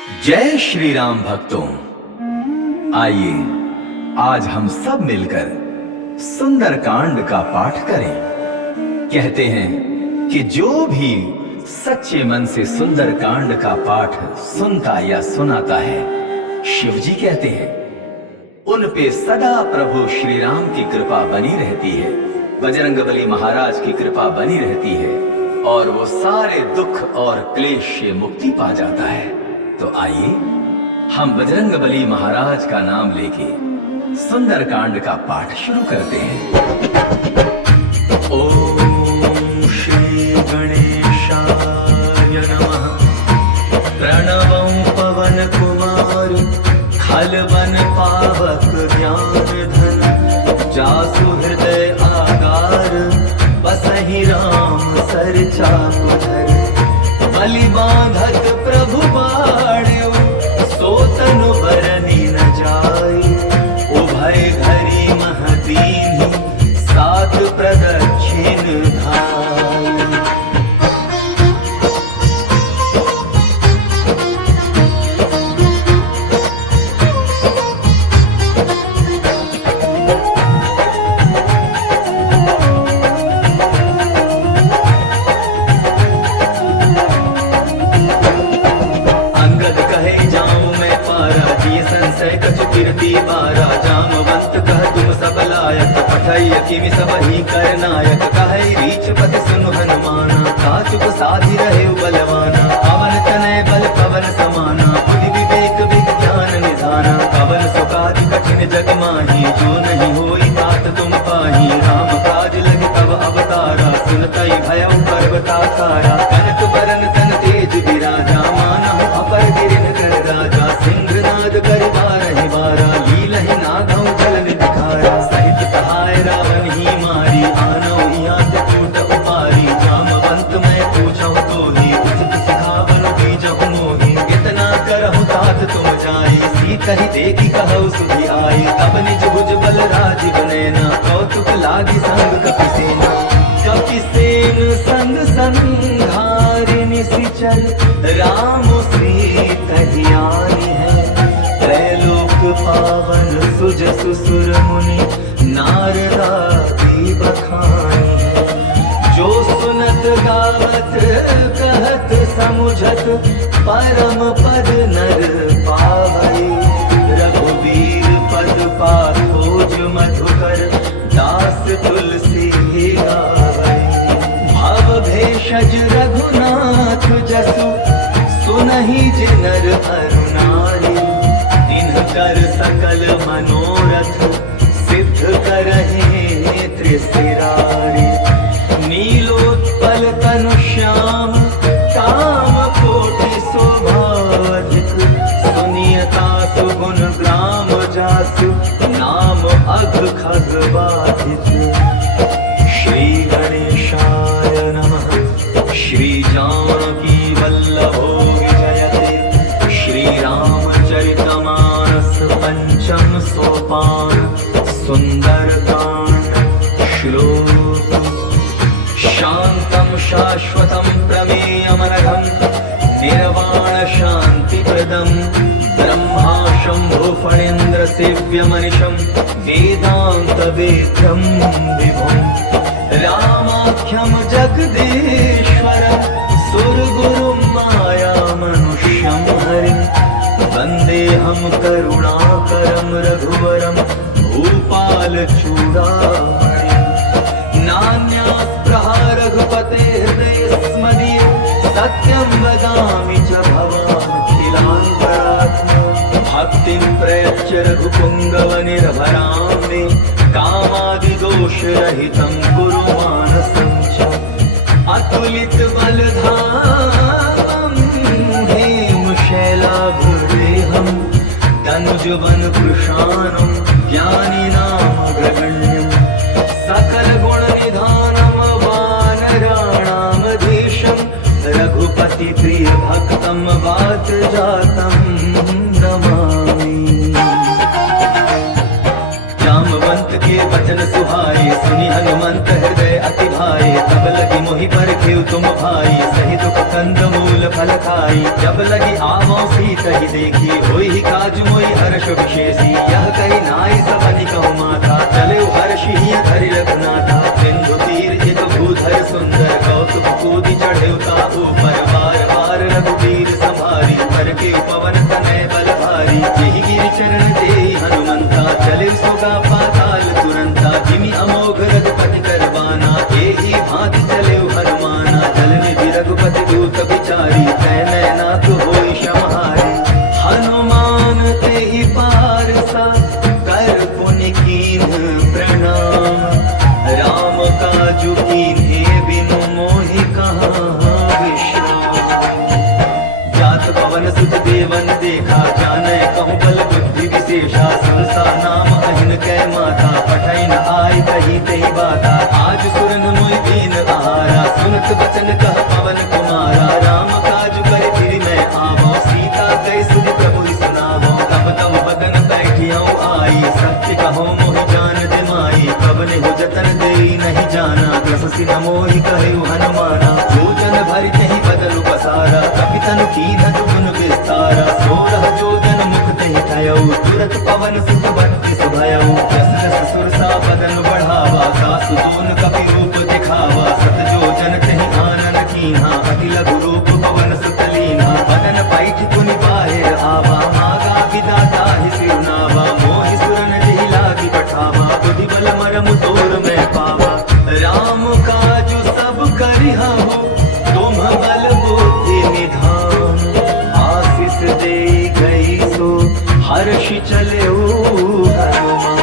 जय श्री राम भक्तों, आइए आज हम सब मिलकर सुंदरकांड का पाठ करें। कहते हैं कि जो भी सच्चे मन से सुंदरकांड का पाठ सुनता या सुनाता है, शिव जी कहते हैं उन पे सदा प्रभु श्री राम की कृपा बनी रहती है, बजरंगबली महाराज की कृपा बनी रहती है और वो सारे दुख और क्लेश से मुक्ति पा जाता है। तो आइए हम बजरंगबली महाराज का नाम लेके सुंदरकांड का पाठ शुरू करते हैं। ओम श्री गणेशाय नमः। प्रणवं पवन कुमार खलवन पावक ज्ञान धन, जासु हृदय आगार बसहि राम सर चाकुधर। बलि बांधत प्रभु बाढ़्यो, सो तनु बरनि न जाई। उभय घरी मह दीन्हि, सात प्रदक्षिण धाई। बारा जामवंत कह तुम सब लायक, पठैय किमि सब ही कर नायक। कहै रीछ पति सुनु हनुमाना, काचुक साधि रहे बलवाना। पवन तनय बल पवन समाना, बुद्धि विवेक विज्ञान निधाना। पवन सो काज कठिन जग माही, जो नहीं होई तात तुम पाही। राम काज लगे तब अवतारा, सुनतई भयउ पर्वताकारा। कनक बरन तन तेज विराजा, मानहु अपर गिरिन कर राजा। सिंहनाद करि बारहि बारा, लीलहि नागौ जल निधिखारा। सहित सहाय रावण ही मारी, आनौ हिया से टूट उपारी। जामवंत मैं पूछहु तोहि, उचित सिखावन बीजहु मोहि। इतना करहु तात तुम जाई, सीतहि देखि कहु सुधि आई। तब निज भुज बल राजीव नैना, कौतुक लागी संग कपिसेना। कपिसेन संग संघारि निशिचर, राम सीतहि आनी है। त्रैलोक पावन सुजसु सुर मुनि, नारदादि बखानी है। जो सुनत गावत कहत समुझत, परम पद नर पावै। रघुवीर पद पाथोज मधुकर, दास तुलसी गावै। भव भेषज रघुनाथ जसु, सुनहि जे नर अरु नारी। कर सकल मनोरथ, सिद्ध करहि त्रिशिरारी। नीलोत्पल तनु श्याम, काम कोटि शोभाधिक। सुनियता सुगुण ग्राम जासु, नाम अघ खग बाधिक। श्री गणेशाय नमः। श्री जानकी वल्लभो विजयते, श्री रामचरितमानस पंचम सोपान। सुंदरकांड श्लोक। शांतं शाश्वतं प्रमेयमनघं, निर्वाण शांति प्रदं। ब्रह्मा शंभु फणीन्द्र सेव्यमनिशं, वेदांत वेद्यं विभुं। रामाख्यं जगदीश्वर, सुरगुरुं माया मनुष्यं हरिं। वन्देऽहं करुणाकरं रघुवरं, भूपाल चूडामणिं। नान्यास्पृहा रघुपतेः हृदयस्मदीये, सत्यं वदामि च भवानखिलान्तरात्मा। भक्तिं प्रयच्छ रघुपुङ्गवनिर्भरां मे, कामादिदोषरहितं कुरु मानसं च। अतुलित बलधामं हेमशैलाभदेहं, तनुजवन कृशानं ज्ञानिनामग्रगण्यं। सकल गुण निधानं वानराणामधीशं, रघुपति प्रिय भक्तं वात जातं नमामि। जामवंत के वचन सुहाए, सुनि हनुमंत हृदय अति भाए। तब लगी मोहि पर खेव तुम भाई, सही दुख कंद मूल फल खाए। आई। जब लगी आवो सीता ही देखी, होई ही काज मोई हर्ष विशेषी। यह कही नाई सबनि कहु माथा, चले हर्ष ही धरि रघुनाथा। सिंधु तीर एक भूधर सुंदर, कौतुक कूदी चढ़े ताबू पर। बार बार रघुवीर संभारी, कर के पवन तनय बल भारी। यही गिरि चरण देई हनुमंता, चले सुगा पाताल तुरंता। जिमि अमोघ रघुपति करबाना, एही भांति चले हनुमाना। जल निधि रघुपति दूत बिचारी, तै नाथ होई समहारी। हनुमान तेहि पारसा, कर पुनि कीन्ह प्रणाम। राम काजु कीन्हे बिनु मोहि कहाँ विश्राम। जात पवन सुत देवन देखा, जानै कहूँ बल बुद्धि विशेषा। संसा नाम अहिन कै माता, पठै न आय कही तेहि बाता। आज सुरन मोहि दीन आहारा, सुनत बचन कह पवन कुमारा। राम काज कर फिर मैं आवो, सीता कहि सुनि प्रभु सुनावो। तब तब बदन बैठियौ आई, सत्य कहो मोहि जान दिमाई। कबने हो जतन देई नहीं जाना, ग्रससि न मोहि कहु हनुमाना। जो जन भरि तहि बदनु पसारा, कपि तनु कीन्ह दुगुन विस्तारा। सोरह जो जन मुख तहि थयौ, तुरत पवन सुत बत्तीस भयौ। जस जस सुरसा बदन बढ़ावा, कासु दून कपि रूप दिखावा। सत जो जन तहि आनन कीन्हा, अति लघु रूप पवन सुत लीन्हा। बदन पैठ पुनि बाहिर आवा, मागा विदाता ही सिरुनावा। मोहि सुरन जेहि लागी पठावा, बुद्धि बल मरम तोर मैं पावा। राम काजु सब करिहु, तुम बल बुद्धि निधान। आशीष दे गई सो, हर्षि चले हनुमान।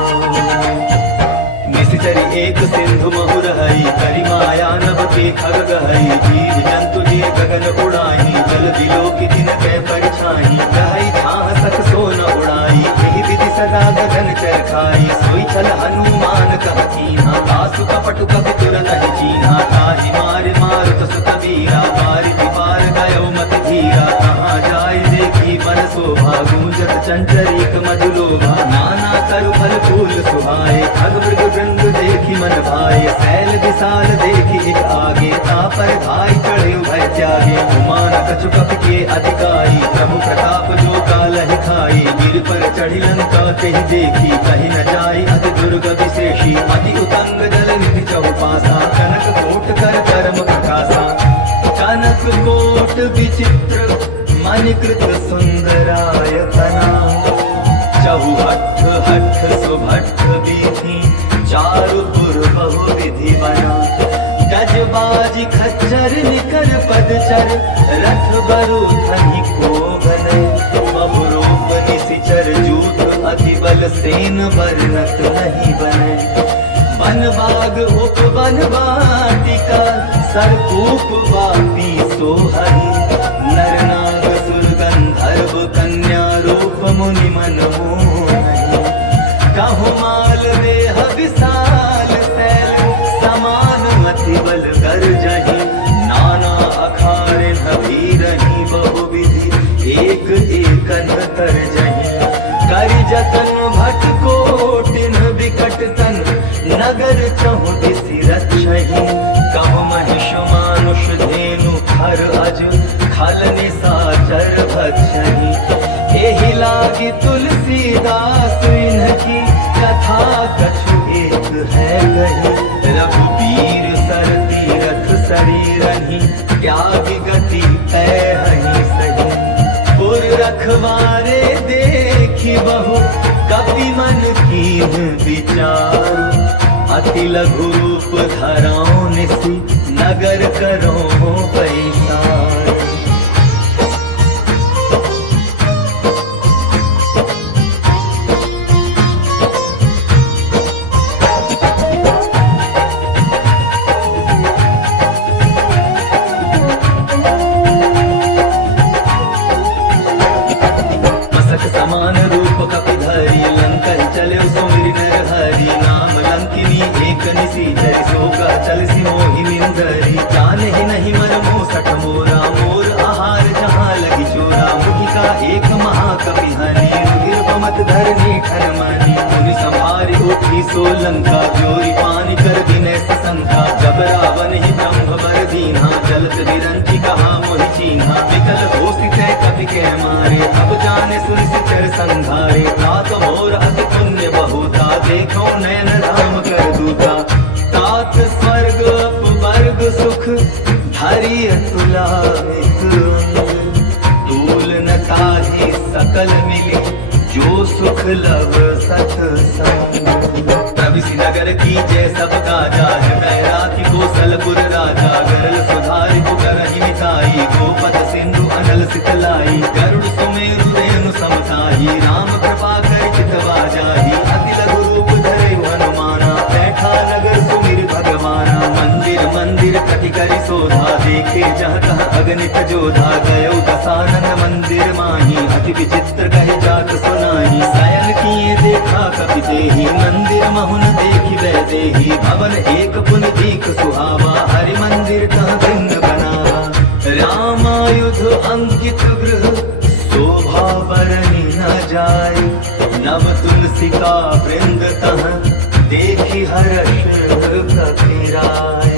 निश्चरी एक सिंधु महुर हई, करि माया नभ के खग गहई। जीव जंतु जे गगन उड़ाई, जल बिलो की दिन कै परछाई। गहई छाह सक सो न उड़ाई, एहि विधि सदा गगन चरखाई। सोई छल हनुमान कह कीन्हा, कासु कपट कपि तुर नहीं चीन्हा। ताहि मार मारुत सुत वीरा, बारिधि पार गयो मति धीरा। कहाँ जाय देखी बन शोभा, गूंजत चंचरीक मधुलोभा। नाना तरु फल फूल सुहाए, खग मृग वृंद देखी मन भाए। सैल विशाल देखी एक आगे, तापर धाई चढ़े भय त्यागे। हुमान कछु कपि के अधिकारी, प्रभु प्रताप जो कालहि खाई। गिर पर चढ़ी लंका तेहि देखी, कहि न जाई अति दुर्ग विशेषी। अति उतंग जल निधि चहुपासा, कनक कोट कर परम प्रकाशा। कनक कोट विचित्र मणिकृत सुंदरायतना। चहुहट्ठ हट्ठ सुभट्ठ बीथी, चारु पुर बहु विधि बना। गजबाजी खच्चर निकर पदचर, रथ बरु धनि को बने। बहु रूप निशिचर जूथ, अति बल सेन बरनत नहीं बने। वन बाग उपवन वाटिका, सरकूप वापी सोहई। नर नाग सुर गंधर्व कन्या, रूप मुनि मन मोहई। कहु माल देह विशाल सैल, समान अति बल गर्जहि। नाना अखारे भीरहि, बहु विधि एक एकन तरजहि। करि जतन भट कोटिन विकट तन, नगर चहु दिसि रक्षहि। कहु महिष मानुष धेनु खर अज, खल निशाचर भक्षहि। एहि लागी तुलसीदास इन्हकी, कथा कछु एक है कही। रघुबीर सर तीरथ शरीरहि, त्याग गति पैहहि सही। पुर रखवारे देखी बहु, कपि मन कीन्ह विचार। अति लघु रूप धरौ निसि, नगर करो पैसार। समान रूप कपिधरि, लंकन चले सुमिरि नरहरि। नाम लंकिनी एक निसी, जरि सोगा चल सी मोहि निंदरी। जान ही नहीं मन मोह सठ मोरा, सितै कपि के मारे, अब जाने सुन सिचर संघारे। तात मोर अति पुण्य बहुता, देखो नयन राम कर दूता। तात स्वर्ग अपवर्ग सुख, धरि अतुलायित अंग। तूल न ताहि सकल मिली, जो सुख लव सतसंग। प्रविसि नगर कीजय सब काजा, हृदय राखि कौशलपुर राजा। गरल सुधारि पुकारहि मिताई, गोपद सिंधु अनल सितलाई। गरुड़ सुमेरु रेणु समताई, राम कृपा कर चितवा जाहि। अति लघु रूप धरे हनुमाना, बैठा नगर सुमिर भगवाना। मंदिर मंदिर कति करि शोधा, देखे जहाँ तहाँ अगणित जोधा। गयो दसानन मंदिर माही, अति विचित्र कहि जात सुनाही। शयन किए देखा कपि तेहि, मंदिर महुन देखि वै देहि। भवन एक पुन दीख सुहावा, हरि मंदिर तहाँ भिन्न बनावा। रामायुध अंकित गृह, शोभा बरनि न जाय। नव तुलसी का वृंद तहाँ, देखि हर्ष कपिराय।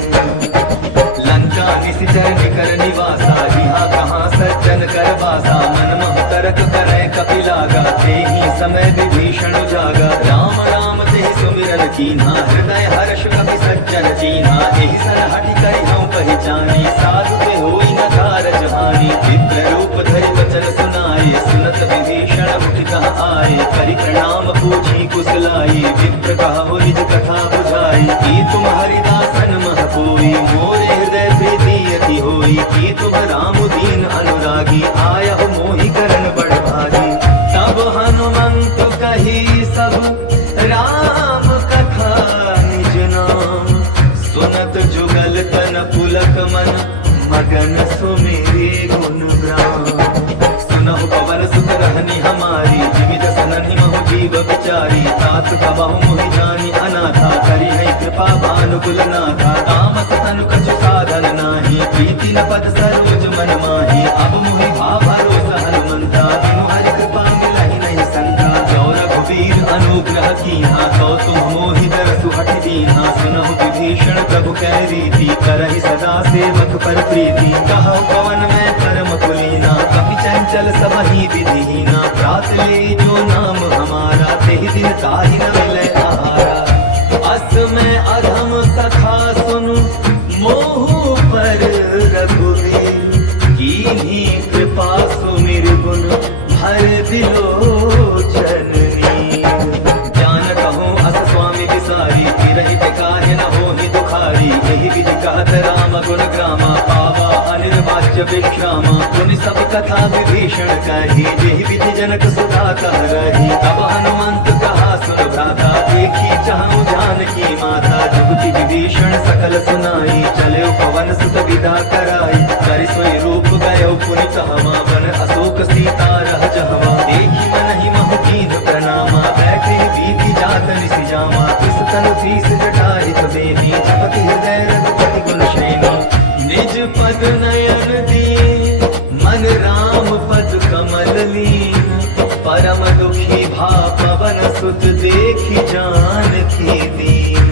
लंका निशिचर निकर निवासा, यहाँ कहाँ सज्जन कर वासा। मन मह तरक करय कपिलागा, तेहि समय विभीषण जागा। राम राम तेहि सुमिरन कीन्हा, हृदय हर्ष कपि सज्जन कीन्हा। एहि सन हठि करि हऊँ पहिचानी, साधु ते होई न कारज हानि। विप्र रूप धरि वचन सुनाए, सुनत विभीषण मुखि कहाँ आए। करि प्रणाम पूछी कुशलाई, विप्र कहु निज कथा बुझाई। की तुम हरिदासन मह कोई, मोरे हृदय प्रीति अति होई। की तुम राम दीन अनुरागी, आयहु मोहि करन बड़ भागी। तब हनुमंत कही सब, राम कथा निज नाम। सुनत जुगल तन पुलक मन, मगन सुमिरे गुण ग्राम। सुनहु पवन सुत रहनी हमारी, जीवित सनहि महु जीव बिचारी। तात कबहु मोहि जानी अनाथा, करि है कृपा भानुकुल नाथा। तामस तनु कछु साधन नाही, प्रीति न पद सरोज मन माही। अब मोहि भा भरोसा हनुमंता, बिनु हरि कृपा मिलहि नहीं संता। जो रघुवीर अनुग्रह कीन्हा, तो तुम मोहि दरसु हठि दीन्हा। सुनहु विभीषण प्रभु कै रीति, करहि सदा सेवक पर प्रीति। कहु पवन मैं परम कुलीना, कपि चंचल सबहि विधिहीना। प्रात ले जो नाम हमारा, तेहि दिन ताहि न मिलै आहारा। अस में अधम सखा सुनु, मोहु पर रघुवीर। कीन्ही कृपा सुमिर गुण, भर बिलोचन नीर। जानत हूँ अस स्वामी विसारी, तिरहित काहे न होहि दुखारी। यही विधि कहत राम गुण ग्रामा, पावा अनिर्वाच्य विश्रामा। पुनि सब कथा विभीषण कही, जेहि विधि जनक सुधा कह रही। तब हनुमंत कहा सुन भ्राता, देखी चाहूं जानकी माता। जुगति विभीषण सकल सुनाई, चले पवन सुत विदा कराई। करि सोई रूप गयो पुनि कहवा, बन अशोक सीता रह जहवा। देखी मनहि महु कीन्ह प्रणामा, बैठे बीति जात निसि जामा। इस तनु फीस जटाहित बेनी, जपति हृदय रघुपति गुण शेनी। निज पद नयन दिए, मन राम पद कमल लीन। परम दुखी भा पवन सुत, देखि जानकी दीन।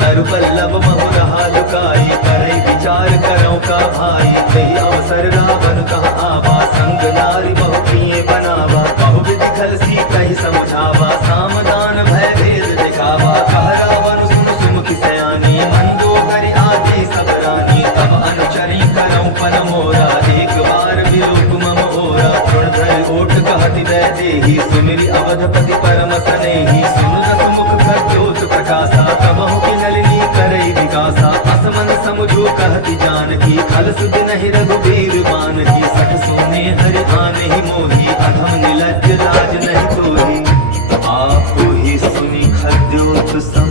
तरु पल्लव महु रहा लुकाई, करई विचार करौ का भाई। तेहि अवसर रावण कहा आवा, संग नारी बहु किए बनावा। बहु विधि खल सीतहि समझावा, सामदान भय भेद दिखावा। कह रावण सुन सुमुखि सयानी, मंदोदरि आदि सब रानी। तब अनुचरी करौ पन मोरा, एक बार विलोक मम ओरा। तृणधर ओट कहति वै देहि, सुमिरि अवधपति परम सनेहि। सुन दस मुख खद्योत प्रकाशा, तबहु की नलिनी करई विकासा। असमन समझो कहति जानकी, खल सुध नहीं रघुबीर बानकी। सठ सोने हरि आनहि मोहि, अधम निलज्ज लाज नहीं तोहि। आपु ही सुनि खद्योत सम,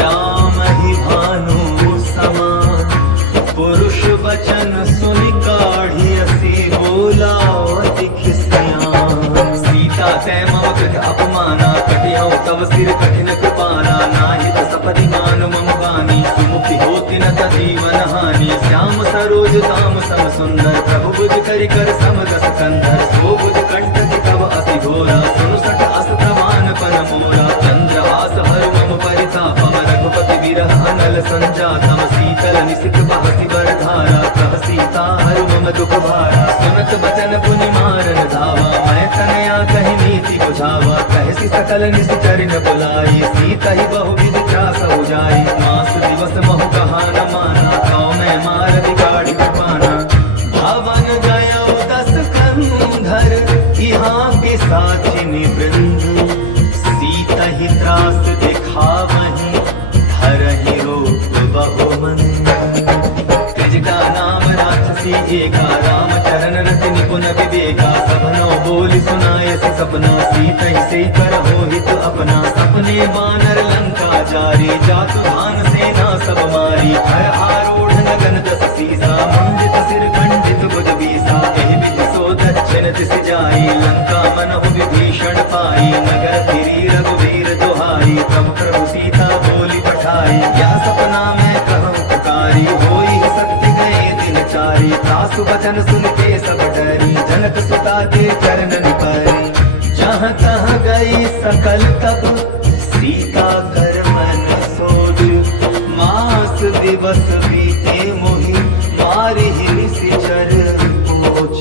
राम ही भानु समान। पुरुष वचन सुनि काढ़ी, असी बोला अति खिसियान। सीता तै मम कृत अपमाना, कटिहउ तव सिर कठिन कृपाना। नाहित सपदि मान मम बानी, सुमुखि होति न तजीवन हानि। श्याम सरोज दाम सम सुंदर, प्रभु बुझ करि कर सम दस कंधर। सो बुझ कंठ कव अति घोरा, सुनु सठ अस प्रमाण पन मोरा। चंद्रहास हरु मम परितापम, रघुपति विरह अनल संजातम। शीतल निशित बहति बरधारा, कह सीता हरु मम दुख भारा सुनत बचन पुनि मारन धावा मैं तनया कहि नीति बुझावा कहसी सकल निश्चर न बुलाई सीता ही बहुविध त्रास उजाई मास दिवस महु कहा न माना कौ मैं मार बिगाड़ी पाना भवन गयो 10 कंधर यहाँ के साथिनी वृंद सीता ही त्रास दिखावहीं धरहि रूप बहुमंद त्रिजटा नाम राक्षसी एका राम चरण रति निपुण विवेका सबनो बोली सुनायसि सपना सीता ही से करहो हित अपना सपने बानर लंका जारी जातु धान सेना सब मारी हर आरूढ़ नगन दस सीसा मुंडित सिर खंडित भुज बीसा एहि विधि सो दक्षिण दिस जाई लंका मनहु विभीषण पाई नगर फिरी रघुवीर दुहाई तब प्रभु सीता बोली पठाई यह सपना मैं कहूँ पुकारी होई सत्य गए दिन चारी तासु वचन सुनते सब डरी जनक सुता के चरण निपारी जहाँ तहाँ गई सकल तप सीता कर मन सोच मास दिवस बीते मोहि मारी निशिचर पोछ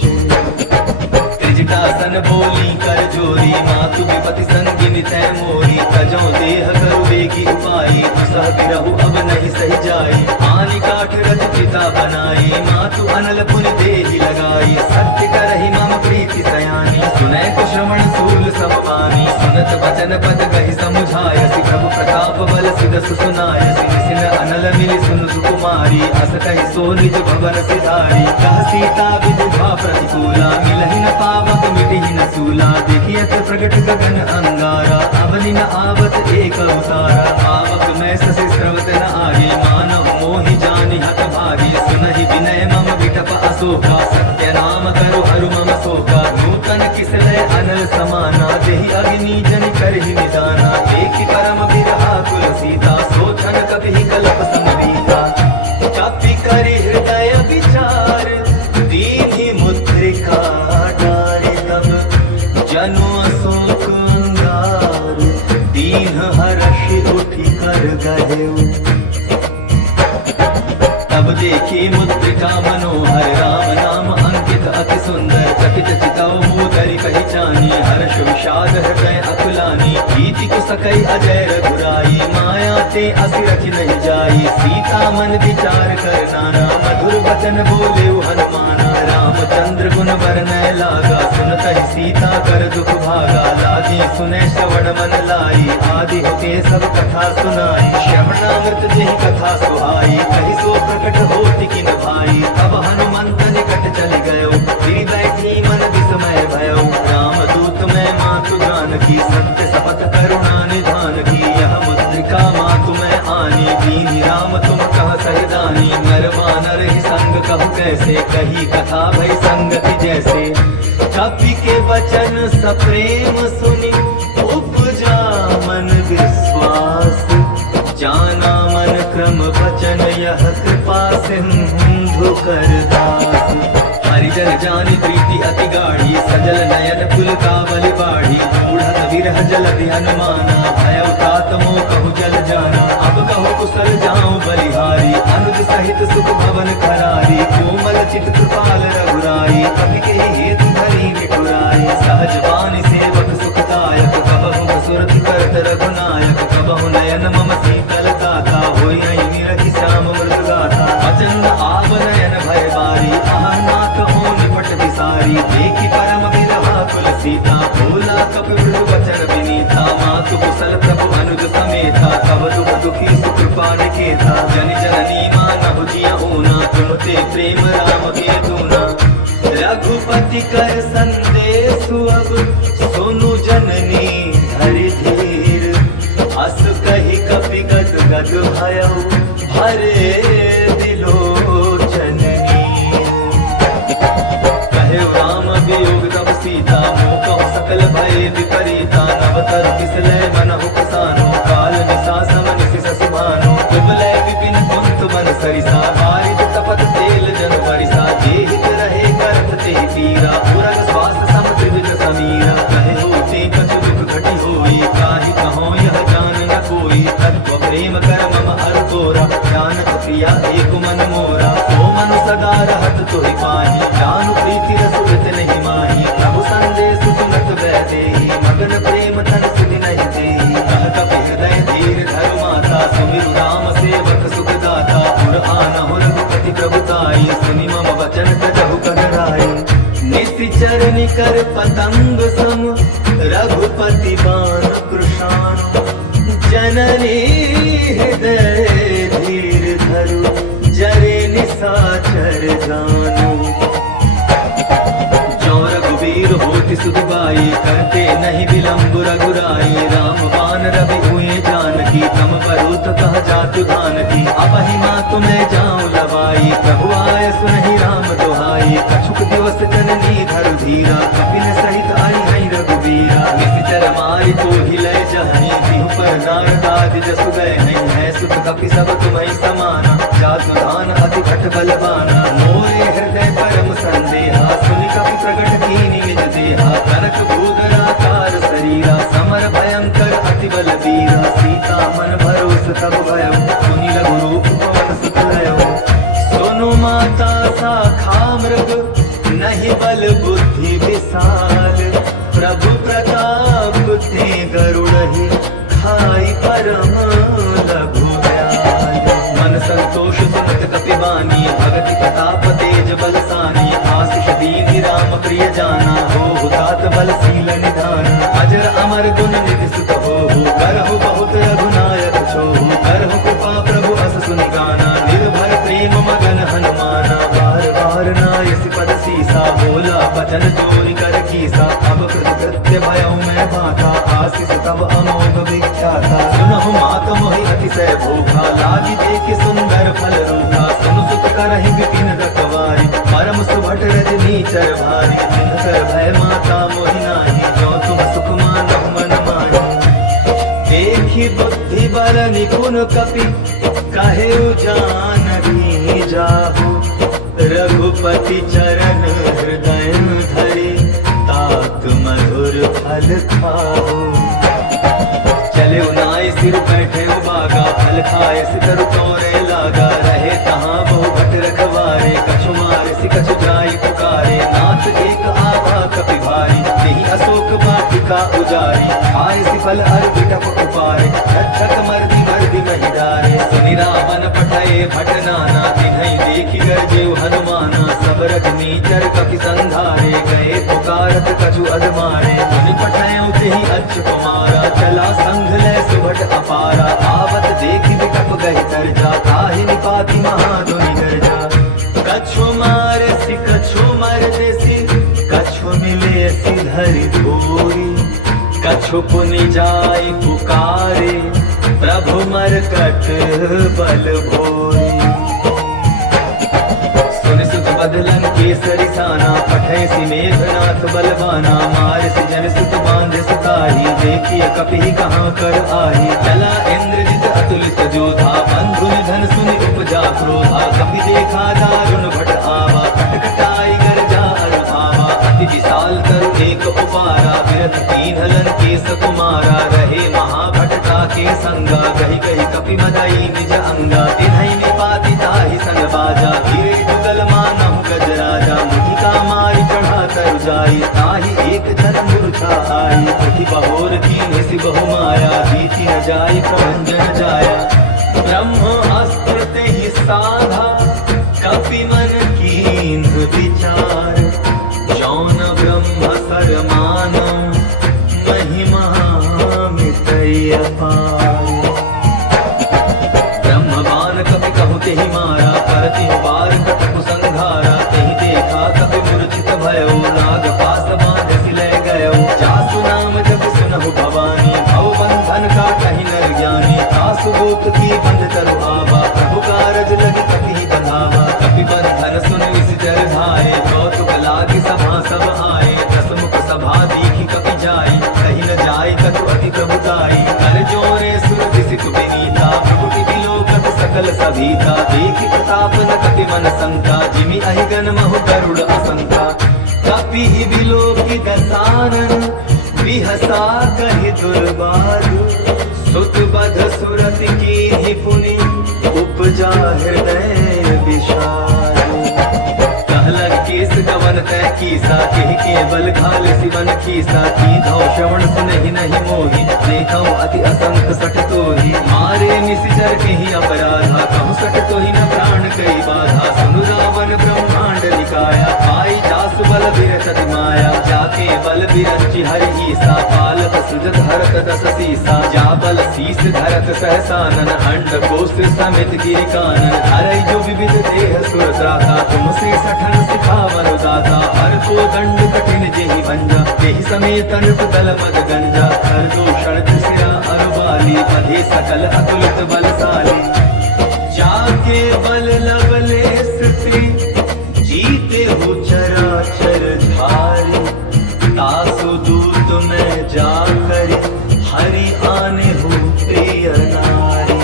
त्रिजटासन बोली कर जोरी मातु विपति संगिनी तै मोरी तजो देह करु बेगी उपाई दुसह बिरहु अब नहीं सही जाई आनि काठ रच पिता बनाई मातु अनल पुनि देहि लगाई सत्य करहि मम प्रीति सयानी सुनै कुश्रवण सूल समवानी सुनत वचन पद कहि समुझायसि प्रभु प्रताप बल सिदसु सुनायसि निसिन अनल मिलि सुन सुकुमारी अस कहि सो निज भवन सिधारी कह सीता विदुभा प्रतिकूला मिलहि न पावक मिटिहि न सूला देखियत प्रगट गगन अंगारा अवनि न आवत एक अवतारा पावक मैं ससि स्रवत न आगे मानव मोहि जानि हत भागी सुनहि विनय मम विटप अशोका सत्य नाम करु हरु मम शोका नूतन किसलय अनल समाना देहि अग्नि जनि करहि निदाना देखि परम बिरहा कुल सीता सोचन कभी कल्प समबीता चापि करि हृदय विचार दीन्हि मुद्रिका डारि तब जनु अशोक अंगार दीन हर्षि उठि कर गहेउ तब देखी मुद्रिका मनोहर राम नाम अंकित अति सुंदर चकित चितौ मोदरि पहचानी हर्ष विषाद हृदय अकुलानी प्रीति कुसकै अजय रघुराई माया ते असि रखि नहीं जाई सीता मन विचार कर नाना मधुर वचन बोले हनुमाना रामचंद्र गुण वर्णय लागा सुनतहि सीता कर दुख भागा लागी सुने श्रवण मन लाई आदि होते सब कथा सुनाई श्रवणामृत जेहि कथा सुहाई कहि सो प्रकट होति किन भाई तब हनुमंत निकट चलि गयो गिरि बैठी मन विस्मय भयो राम दूत मैं मातु जानकी सत्य शपथ करुणा निधान की यह मुद्रिका मातु मैं आनी दीनि राम तुम कह सहिदानी नर वानर ही संग कहु कैसे कही कथा भई संगति जैसे कपि के वचन सप्रेम सुनि उपजा मन विश्वास जाना मन क्रम वचन यह कृपा सिंधु कर दास हरिजन जानि प्रीति अति गाढ़ी सजल नयन पुलकावल बाढ़ी बूढ़त विरह जलधि हनुमाना भयउ तात मोह कहु जल जाना अब कहु कुशल जाऊं बलिहारी अनुज सहित सुख भवन खरारी कोमल चित कृपाल रघुराई कपि के हेतु धरी मिठुराई सहज वाणी सेवक सुखदायक कबहु सुरति करत रघुनायक कबहु नयन मम शीतल गाथा होई निरखि श्याम मृदु गाथा वचन न आव नयन भय बारी नाथ हो निपट विसारी देखि परम बिरहा कुल सीता भोला कपि मृदु वचन विनीता मातु कुशल प्रभु अनुज समेता तब दुख दुखी सुकृपा निकेता जन जननी मानहु जिया ऊना तुम ते प्रेम राम के दूना रघुपति कर संदेशु अब सुनु जननी धरि धीर अस कहि कपि गद गद भयउ भरे दिलोचन कहे राम वियोग तब सीता मोह सकल भय विपरीता नव तरु किसलय मनहु कसानो काल निशा समन सिसि भानो विबलय विपिन कुंत मन सरिसा बारिद तपत तेल जन परिसा जेहित रहे करत तेहि तीरा पुरग स्वास्थ्य सम त्रिविध समीरा कहे होते कछु दुख घटी होई काहि कहो यह जान न कोई तत्व प्रेम कर मम हर तोरा जानत प्रिया एक मन मोरा ओ मन सदा रहत तोहि पाही निशिचर निकर पतंग सम रघुपति बाण कृशान जननी हृदय धीर धरु जरे निशाचर जानो जो रघुवीर होति सुधबाई करते नहीं विलंब रघुराई राम बाण रवि हुए जानकी तम परुत कह जातु धानकी अब ही माँ तुम्हें जाऊं लवाई प्रभु आय सुनहि राम दुहाई कछुक दिवस जननी धरु धीरा कपिन सहित आई है रघुवीरा निशिचर मारी तो हिलय जहनी दिहु पर नारदादि जसु गए नहीं है सुत कपि सब तुम्हें समाना जातु धान अति खट बलवाना मोरे हृदय परम संदेहा सुनि कपि प्रगट कीनि निज देहा कनक भूधराकार शरीरा समर भयंकर अति बलवीरा सीता मन भरोस तब भयो सुनि लघु रूप पवन सुत लयो सुनु माता शाखा मृग नहीं बल बुद्धि विशाल प्रभु प्रताप ते गरुड़हि खाई परम लघु दयाल मन संतोष सुनत कपिवानी भगति प्रताप तेज बलसानी आशीष दीन राम प्रिय जाना हो तात बलशील निधान अजर अमर गुण निधि सुत हो करहु बहुत रघुनायक छोहु करहु कृपा प्रभु अस सुनि गाना निर्भर प्रेम मगन हनुमाना बार बार नायस पद सीसा बोला बचन चोरी कर कीसा अब कृत्य भयउ मैं बाता आशीष तब अमोघ विख्याता सुनहु मात मोहि अतिशय भूखा लागी देख सुंदर फल रूखा सुनु सुत करहि विपिन रखवारी परम सुभट रजनी चर भारी जिनकर भय माता मोहि नाही जो तुम सुख मानहु मन माही देखि बुद्धि बल निपुण कपि कहे जानहि जाहु रघुपति चरण हृदय धरि तात मधुर फल खाओ चले उनाय सिर बैठे बागा फल खाए सितर तोरे लागा रहे तहाँ बहु भट रखवारे कछु मारे सि कछु जाई पुकारे नाथ एक आवा कपि भारी तेहि अशोक वाटिका उजारी खाए सि फल अर बिटप उपारे छक मर्दी मर्दी महि डारे सुनि रावण पठये भट नाना तिन्है देखि गरजेउ हनुमाना सब रजनीचर कपि संधारे गए पुकारत कछु अधमारे मुनि पठयउ तेहि अच्छ कुमारा चला संघ ले सुभट अपारा आवत देखि विकप गहि तरजा ताहि निपाति महाधुनि गर्जा कछु मार सि कछु मरते सि कछु मिले सि धरि धोरी कछु पुनि जाय पुकारे प्रभु मरकट बल भोरी सुनि सुत बदलन केसरी साना पठय सि मेघनाथ बलवाना मार सि जन सुत बांधे सुताही देखिए कपि कहाँ कर आही चला इंद्रजित अतुलित जोधा बंधु निधन सुनि उपजा क्रोधा कपि देखा दारुण भट आवा कटकटाई गर्जा अनुभावा अति विशाल तरु एक उपारा विरथ कीन्हलन केस कुमारा रहे महाभटका के संगा कही कही कपि मदाई निज अंगा तिन्है निपाति ताहि संग बाजा गिरे जुगल मानहु गजराजा मुझिका मारी चढ़ा तरु जाई ताहि एक छत मूर्छा आई उठी बहोर कीन्ह सि बहु माया भीति न जाई प्रभंजन जाया ब्रह्म अस्त्र तेहि साधा कपि मन कीन्ह विचार जौन ब्रह्म सर मानो महिमा मितय अपार ब्रह्म बाण कपि कहु तेहि मारा परति बार कटकु संघारा तेहि देखा कपि मूर्छित भयो नाग पास बांध सि लय गयो जासु नाम जप सुनहु भवानी भव बंधन काटहि नर ज्ञानी तासु गोत की बंध तरु आवा प्रभु कारज लगी कपि बंधावा कपि बंधन सुन विसिचर धाये कौतुक लागी सभा सब आए दसमुख सभा दीखि कपि जाई कहि न जाय कछु अति प्रभुताई कर जोरे सुर दिसित विनीता प्रभुति बिलोकत सकल सभीता देखि प्रताप न कपि मन संता जिमि अहिगन महु गरुड़ असंता कपि बिलोकि दसानन बिहसा कहि दुर्बाधु सुत बध सुरति कीन्हि पुनि उपजा हृदय विषादु कहलन केस गवन तय कीसा केहि केवल खाल सिवन खीसा की धौ श्रवण सुनहि नहीं मोहि देखौ अति असंख सठ तोहि मारे निशिचर केहि अपराधा कहु सठ तोहि न प्राण कई बाधा सुनु रावण ब्रह्मांड निकाया पाई जास दास बल बिरचति माया जाके बल बिरंचि हरि सा पालक सृजत हरत दस सीसा जा बल शीस धरत सहसानन अंड कोश समित गिरि कानन धरई जो विविध देह सुर त्राता तुमसे सठन सिखावन दाता हर को दंड कठिन जेहि भंजा तेहि समेत अनुप दल मद गंजा हर दूषण त्रिसिरा अरुबाली बधे सकल अतुलित बलशाली जाके बल लबले स्त्री जीते हो चराचर धारी तासु दूत में जाकर हरि आने हो प्रिय नारी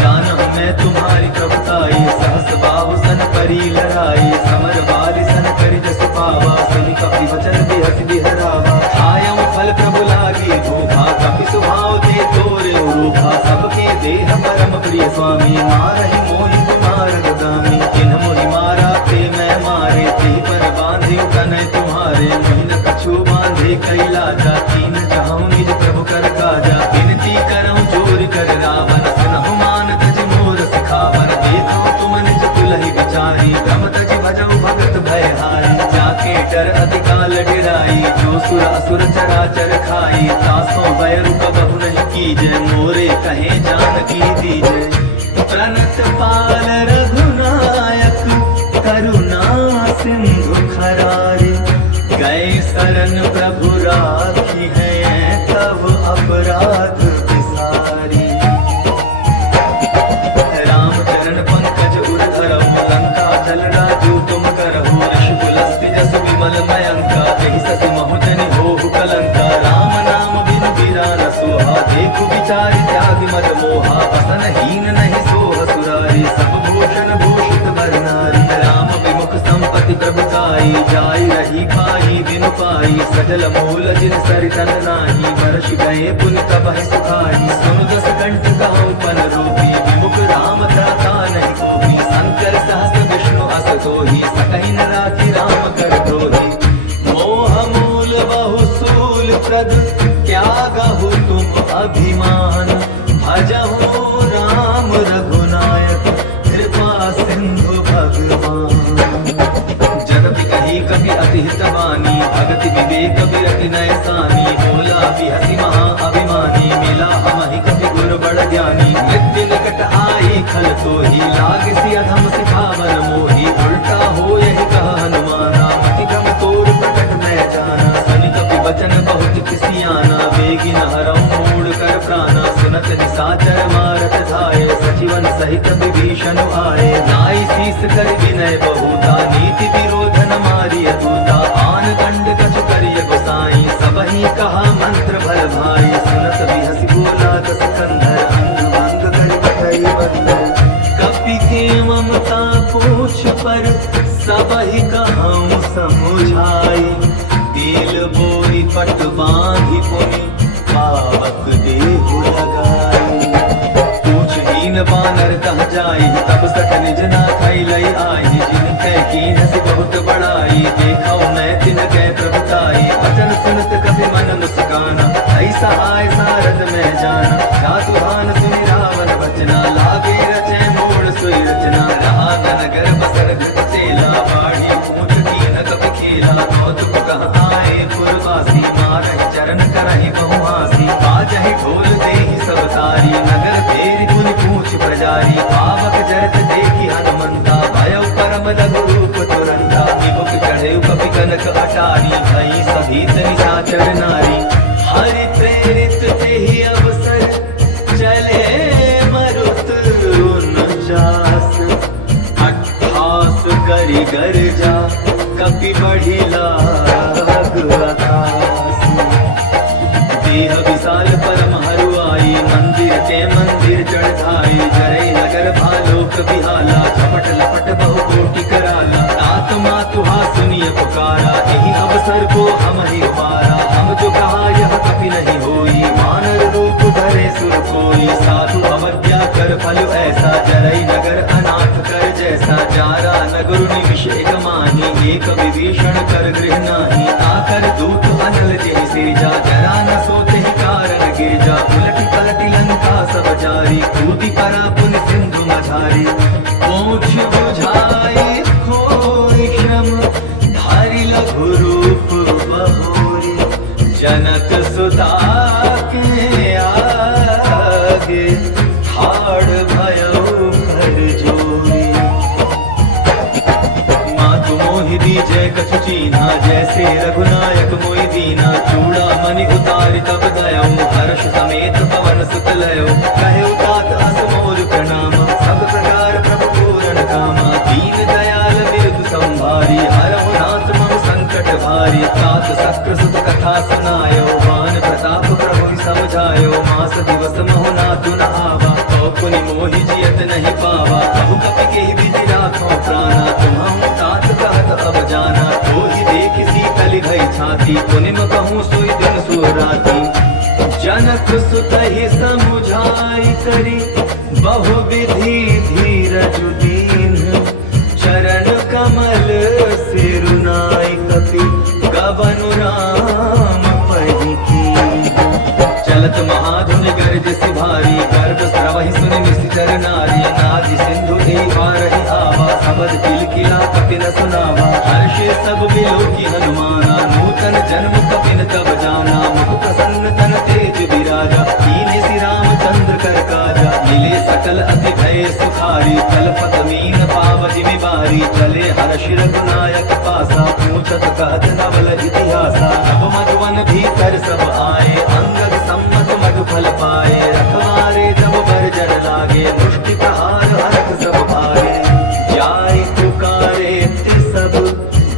जाना मैं तुम्हारी प्रभुताई सहस बाहु सन परी लड़ाई समर बाली सन करि जस पावा सुनि कपि वचन बिहस बिहरावा आयम फल प्रभु लागी धोखा कपि सुभाव दे तोरे रूखा सबके देह परम प्रिय स्वामी मारहि मोहि कुमार गोदामी जिन मोहि मारा ते मैं मारे ते पर बांधे तनय तुम्हारे मोहि कछु बांधे कैलाजा तीन चाहूं निज प्रभु कर काजा विनती करऊं जोर कर रावण सुनहु मान तज मोर सिखावन देखो तुम निज तुलहि विचारी भ्रम तज भजऊ भगत भयहारी जाके डर अति काल डिराई जो सुर असुर चराचर खाई तासों बैरु कबहु नहीं कीजय मोरे कहे जानकी दीजय प्रणत पाल रघुनायक करुणा सिंधु खरारे गए शरण प्रभु राखी है तब अपराध विसारी रामचरण पंकज उर धरहु लंका चल राजू तुम करहु ऋषिकुलस्ति जस विमल मयंका जहि ससि महुजनि होहु कलंका राम नाम बिनु बिरान सोहा देखु विचारि त्यागि मद मोहा बसन हीन नहीं सोह सुरारी सब भूषण भूषित बरनारी राम विमुख संपत्ति प्रभुताई जाई रही पाई बिनु पाई सजल मूल जिन सरितन नाही वर्ष गए पुनि तबहि सुखाई सुन दस कंठ कहूँ पन रूपी विमुख राम त्राता नहीं कोई शंकर सहस विष्णु अस दोही सकहि न राखी राम कर द्रोही मोह मूल बहु सूल प्रद त्यागहु तुम अभिमान भजहु राम रघुनायक कृपा सिंधु भगवान जगति कही कपि अति हितवानी भगति विवेक विरति नय सानी बोला बिहसी महा अभिमानी मिला हमहि कपि गुर बड़ ज्ञानी नित्य निकट आई खल तोहि लागसी अधम सिखावन मोहि उल्टा हो यही कहा हनुमाना मति भ्रम तोर प्रकट मैं जाना सुनि कपि वचन बहुत किसियाना वेगी न हरऊं मूढ़ कर प्राणा सुनत निसाचर मारत धाय सचिवन सहित विभीषण आए नाई शीस कर विनय बहुता नीति विरोध न मारिय दूता आन दंड कछु करिय गोसाई सबहि कहा मंत्र भल भाई सुनत बिहसि बोला दस कंधर अंग भंग कर बधई बंधर कपि के ममता पूछ पर सबहि कहऊं समुझाई तिल बोई पट बांधि पुनि पावक देहु लगाई पूछहीन बानर कह जाई तब सठ निज ना खाई लई आई जिन कह कीन से बहुत बड़ाई देखो मैं तिन कह प्रभुताई वचन सुनत कभी मन मुस्काना ऐसा आय सारद में जाना धातु धान सुनि रावण बचना लागे रचे मोड़ सुई रचना रहा नगर बसर घट चेला बाड़ी पूछ कीन कभी खेला कौतुक कह आए पुरवासी मारहि चरण करहि बहुहासी बाजहि ढोल देहि सब तारी नगर फेरि पुनि पूछ प्रजारी पावक जरत देखि हनुमंता भयउ परम लघु रूप तुरंता विमुख चढ़ेउ कपि कनक अटारी भई सभीत निशाचर नारी हरि प्रेरित तेहि अवसर चले मरुत उनचास अट्ठास करि गर्जा कपि बढ़ी लाग आकाश देह विशाल परम हरुआई मंदिर के मंदिर चढ़ाई जरई नगर भालोक बिहाला झपट लपट बहु कोटि कराला तात मातुहा सुनिय पुकारा यही अवसर को हम ही उबारा हम जो कहा यह कभी नहीं होई मानव रूप धरे सुर कोई साधु अवज्ञा कर फल ऐसा जरई नगर अनाथ कर जैसा जारा नगर निमिष एक माही एक विभीषण कर गृह नाही आकर दूत अनल जय सिरजा जरा न सोते ही कारण गिरजा उलटी पलटी लंका सब जारी कूदी परा पुन सिंधु मझारी पूछ बुझाई खोई विक्रम धारि लघु रूप बहोरी, जनक सुता के आगे ठाड़ भयउ कर जोरी। मातु मोहि दीजय कछु चीन्हा, जैसे रघुनायक मोहि दीना। चूड़ामणि उतारि तब गयउ, हर्ष समेत पवन सुत लयउ। कहउ तात अस मोर प्रणाम, सब प्रकार प्रभु पूरण कामा। दीन दयाल बिरधु संभारी, हरहु नाथ मम संकट भारी। तात सक्र सुत कथा सुनायो, मान प्रताप प्रभु समझायो। मास दिवस महु नाथु न आवा, तो पुनि मोहि जियत नहीं पावा। कहु कपि केहि विधि राखो प्राणा, तुम्हु तात कहत अब जाना। तो ही देख शीतल भई छाती, पुनि म कहूँ सोई दिन सुराती। जनक सुत ही समुझाई करी, बहु विधि धीरज दीन। चरण कमल सिरुनाई कपि, गबनु राम पहि कीन। चलत महाधुनि गरज सि भारी, गर्भ स्रवहि सुनि निशिचर नारी। नादि सिंधु एवारहि आवा, सबद किलकिला कपि न सुनावा। हर्षे सब बिलोकी हनुमाना, नूतन जन्म कपि न तब जाना। मुख प्रसन्न तन तेज विराजा, कीन्हि श्री रामचंद्र कर काजा। मिले सकल अति भय सुखारी, कलपत मीन पाव जिमि बारी। चले हर्ष रघुनायक पासा, पूछत कहत नवल इतिहासा। अब मधुवन भीतर सब आए, अंगद सम्मत मधु फल पाए। रखवारे जब बरजन लागे, मुष्टि प्रहार हरख सब भागे। जाय पुकारे ते सब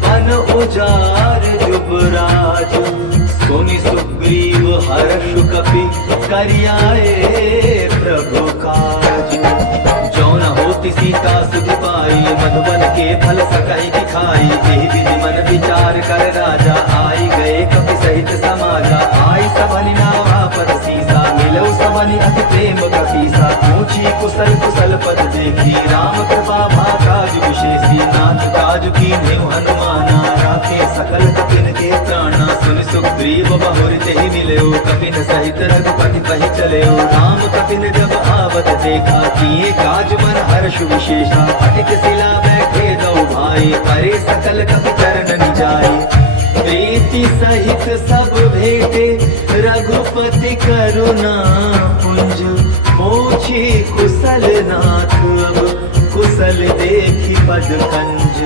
बन उजार जुबराज। सुनि सुग्रीव हर्ष कपि, करियाए प्रभु काज। जौन होति सीता सुधि पाई, मधुबन के फल सकहि खाई। एहि विधि मन विचार कर राजा, आई गए कपि सहित समाजा। आई सबनि नावा पद सीसा, मिलउ सबनि अति प्रेम कपीसा। पूछी कुशल कुशल पद देखी, राम कृपा भाकाज विशेषी। नाथ काज कीन्हेउ हनुमाना, राखे सकल कपिन के प्राणा। सुनि सुग्रीव बहुरि तेहि मिलउ, कपिन सहित रघुपति पहि चलउ। राम कपिन जब आवत देखा, किए काज मन हर्ष विशेषा। फटिक शिला बैठे दो भाई, करे सकल कपि चरण निजाई। प्रीति सहित सब भेटे, रघुपति करुणा पुंज। मोछि कुशल नाथ अब, कुशल देखि पद कंज।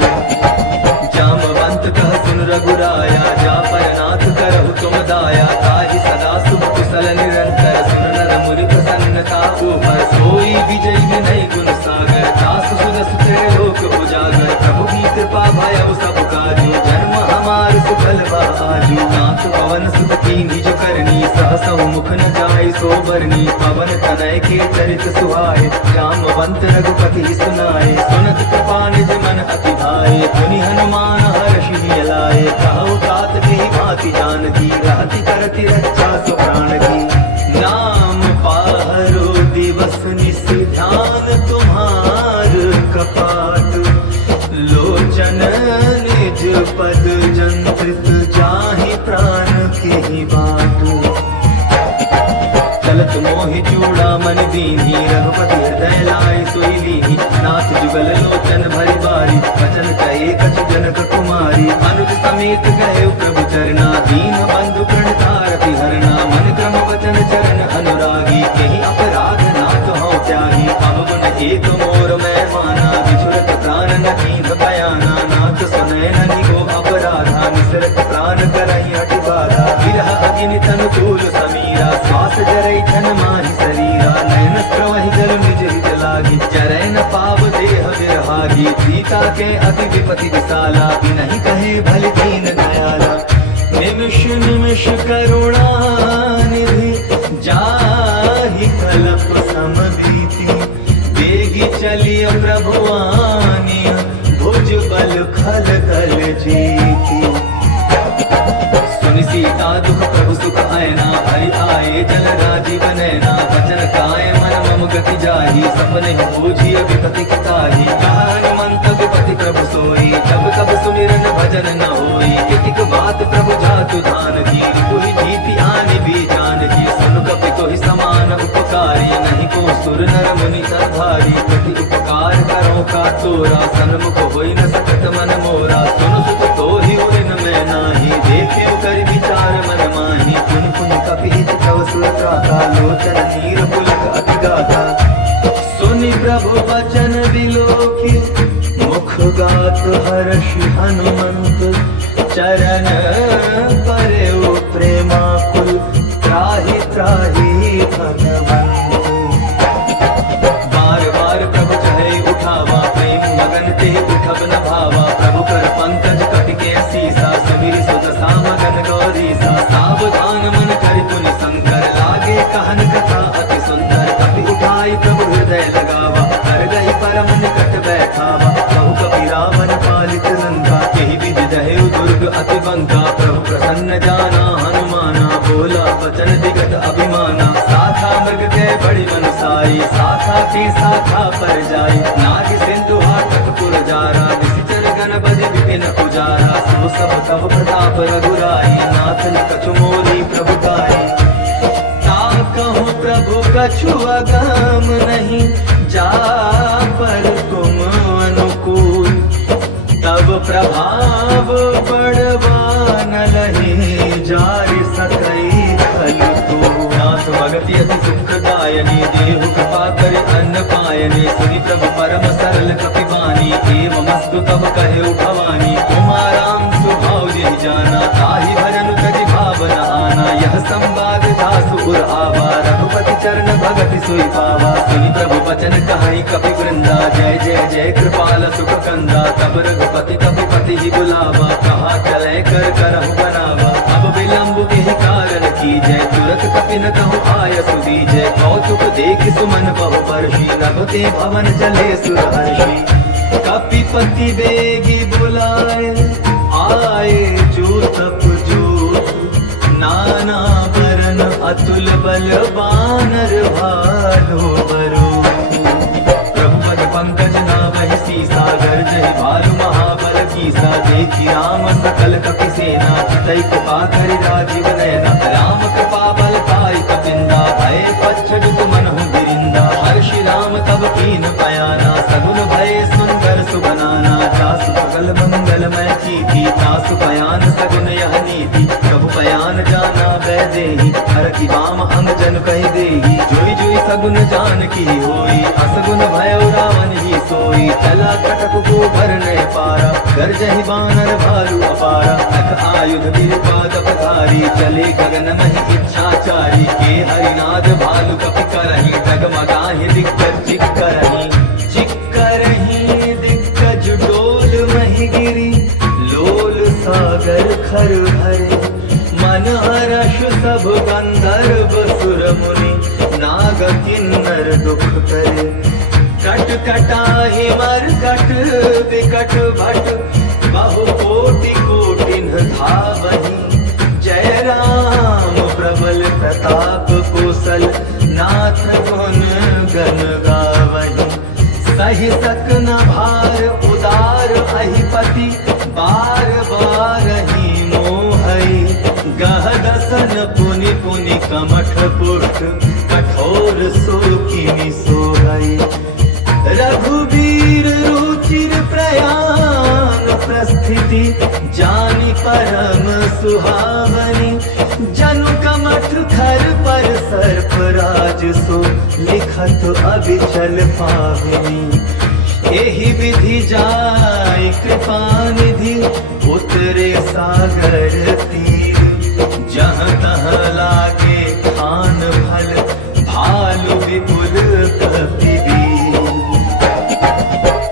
जामवंत कह सुन रघुराया, जा पर नाथ करहु तुम दाया। ताहि सदा शुभ कुशल निरंतर, सुन नर मुनि प्रसन्नता ऊपर। सोई विजय विनय गुण सागर, दास सुदस त्रिलोक उजागर। प्रभु की कृपा भयउ सब काजू, जन्म हमार सुफल आजू। नाथ पवन सुत कीन्हि जो करनी, सहसहु मुख न जाय सो बरनी। पवन तनय के चरित सुहाए, जामवंत रघुपति सुनाए। सुनत कृपा निज मन अति भाए, पुनि हनुमान हर्षि लाए। कहु तात की भांति जानकी, रहति करति रक्षा सो प्राण की। नाम पाहरो दिवस निस ध्यान, तुम्हार कपाट। लोचन निज पद जंत्रित, जाहि प्राण के बाट। चलत मोहि चूड़ामणि दीन्हि, रघुपति हृदय लाय सोई लीन्हि। नाथ जुगल लोचन भरि बारी, वचन कहे कछु जनक कुमारी। अनुज समेत गए प्रभु चरना, दीन बंधु प्रणतारति हरना। मन क्रम वचन चरण अनुरागी, केहि अपराध नाथ हौ त्यागी। अब गुण एक मोर मैं माना, बिछुरत प्राण न कीन्ह बयाना। नाथ सुनय नहीं को अपराधा, निसरत प्राण करहि हठि बाधा। विरह अग्नि तनु तूल समीरा, श्वास जरै छन माहि शरीरा। नयन स्रवहि जल निज हित लागी, चरै न पाव देह विरहागी। सीता के अति विपति विशाला, बिनहि कहे भलि दीन दयाला। निमिष निमिष करुणा निधि, जाहि कलप सम बीति। बेगी चलिय प्रभु आनिय, भुज बल खल दल जीती। सुनि सीता दुख प्रभु सुख आयना, हरि आए जल राजीव नैना। वचन काय मन मम गति जाहि, सपने बूझिय विपति ताहि। हनुमंत विपति प्रभु सोई, जब तब सुमिरन भजन न होई। कितिक बात प्रभु जातु धान की, तुहि जीति आनि भी जान की। सुन कपि तोहि समान उपकारी, नहीं को सुर नर मुनि तरधारी। प्रति उपकार करो का तोरा, सन्मुख होई न सकत मन मोरा। सुन शांत चरण परेउ प्रेमाकुल त्राहि त्राहि भगवंत। बार बार प्रभु चढ़े उठावा प्रेम मगन ते उठब न भावा। प्रभु कर पंकज कटिके सीसा सबीर सुत सामगन गौरीसा। सावधान मन कर पुनि शंकर लागे कहन कथा अति सुंदर। कपि उठाई प्रभु हृदय लगावा कर गई परम निकट बैठावा। कहु कपि रावण पालित लंका केहि विधि दहेउ दुर्ग अति बंका। प्रभु प्रसन्न जाना हनुमाना बोला वचन दिगत अभिमाना। साथा मृग के बड़ी मनुसाई साथा की साथा पर जाई। नाग सिंधु हाटक पुर जारा निश्चर गणपति विपिन उजारा। सो सब कव प्रताप रघुराई नाथ न कछु मोरी प्रभु काई। ताकहु प्रभु कछु अगम नहीं जा पर तुम अनुकूल। तब प्रभाव बड़वान लही जारि सकई खलु तू। नाथ भगति अति सुखदायनी देहु कृपा करे अन्न पायने। सुनि प्रभु परम सरल कपि बानी एवमस्तु तब कहे भवानी। उमा राम सुभाव जेहि जाना ताहि भजन तजि भावना आना। यह संवाद दासु उर आवा रघुपति चरण भगति सोई पावा। सुनि प्रभु वचन कहाई कपि वृंदा जय जय जय कृपाल सुख कंदा। तब रघुपति कपि पति ही बुलावा कहा चले कर करहु बनावा। अब विलंब के कारण की जय तुरत कपि न कहु आय सुदीजय। कौतुक देख सुमन बहु वर्षी रघुते भवन चले सुर हर्षि। कपिपति बेगी बुलाए आए जो तप जो। नाना बरन अतुल बल बानर भालो बरो। प्रभु पद पंकज नाभहि सीसा गर्जहि भालु महाबल कीसा। देखि राम सकल कपि सेना चितई कृपा करि राजीव नयना। राम कृपा बल पाई कपिंदा भय पच्छड मनहु गिरिंदा। हर्षि राम तब कीन पयाना सगुन भय सुंदर सुबनाना। जासु सकल मंगलमय कीर्ति तासु पयान सगुन यह नीति। प्रभु पयान जाना वै देहि हर की वाम अंग जन कहि देहि। जोई जोई सगुन जान की होई असगुन भय रावण ही सोई। चला कटक को भरने पारा गर्जहि बानर भालु अपारा। अख आयुध वीर पाद पधारी चले गगन महि इच्छाचारी। के हरिनाद भालु कपि करहि डगमगाहि दिग्गज चिक करहि। चिक करहि दिग्गज डोल महि गिरी लोल सागर खर भरे। मन हर्ष सब गंधर्व सुर मुनि नाग किन्नर दुख करे। कट कटाहि मरकट विकट भट बहु कोटि कोटिन धावहि। जय राम प्रबल प्रताप कुशल नाथ गुण गण गावहि। सहि सकन भार उदार अहिपति बार बार ही मोहई। गह दसन पुनि पुनि कमठ पुष्ट कठोर सोकिनि सोहई। रघुवीर रुचिर प्रयाण प्रस्थिति जानि परम सुहावनी। जनु कमठ धर पर सर्प राज सो लिखत अबिचल पावनी। एहि विधि जाय कृपा निधि उतरे सागर तीर। जहाँ तहाँ लागे खान फल भालु विपुल कपि वीर।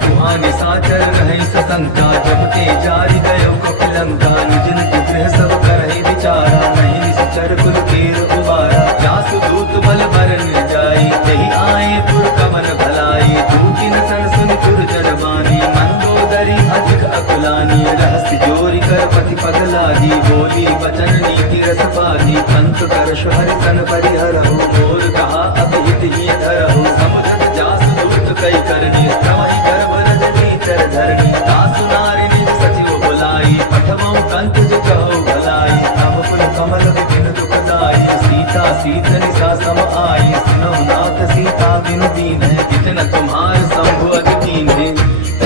वहाँ निशाचर रहे सशंका जब ते जारि गयो कपिलंका। निज निज गृह सब करहि विचारा नहीं निश्चर कुल कीर उबारा। जासु दूत बल बरन जाई तेहि आए पुर कमन भलाई। दूतिन सन सुनि दुर्जन बानी मंदोदरी अधिक अकुलानी। रहस्य जोरी कर पति पगलादी बोली वचन नीति रस पादी। पंत कर हरि तन परिहरहु मोर कहा अभिहित ही धरहु। समुद्र जासु दूत कई करनी क्रमहि गर्भ रजनी चर धरणी। दासु नारी निज सचिव बुलाई पठमौ कंत जहु भलाई। तब पुल कमल विपिन दुखदाई सीता सीत निशा सम आई। सुनहु नाथ सीता बिनु दीन्ह कितन तुम्हार शंभु अति कीन्हे।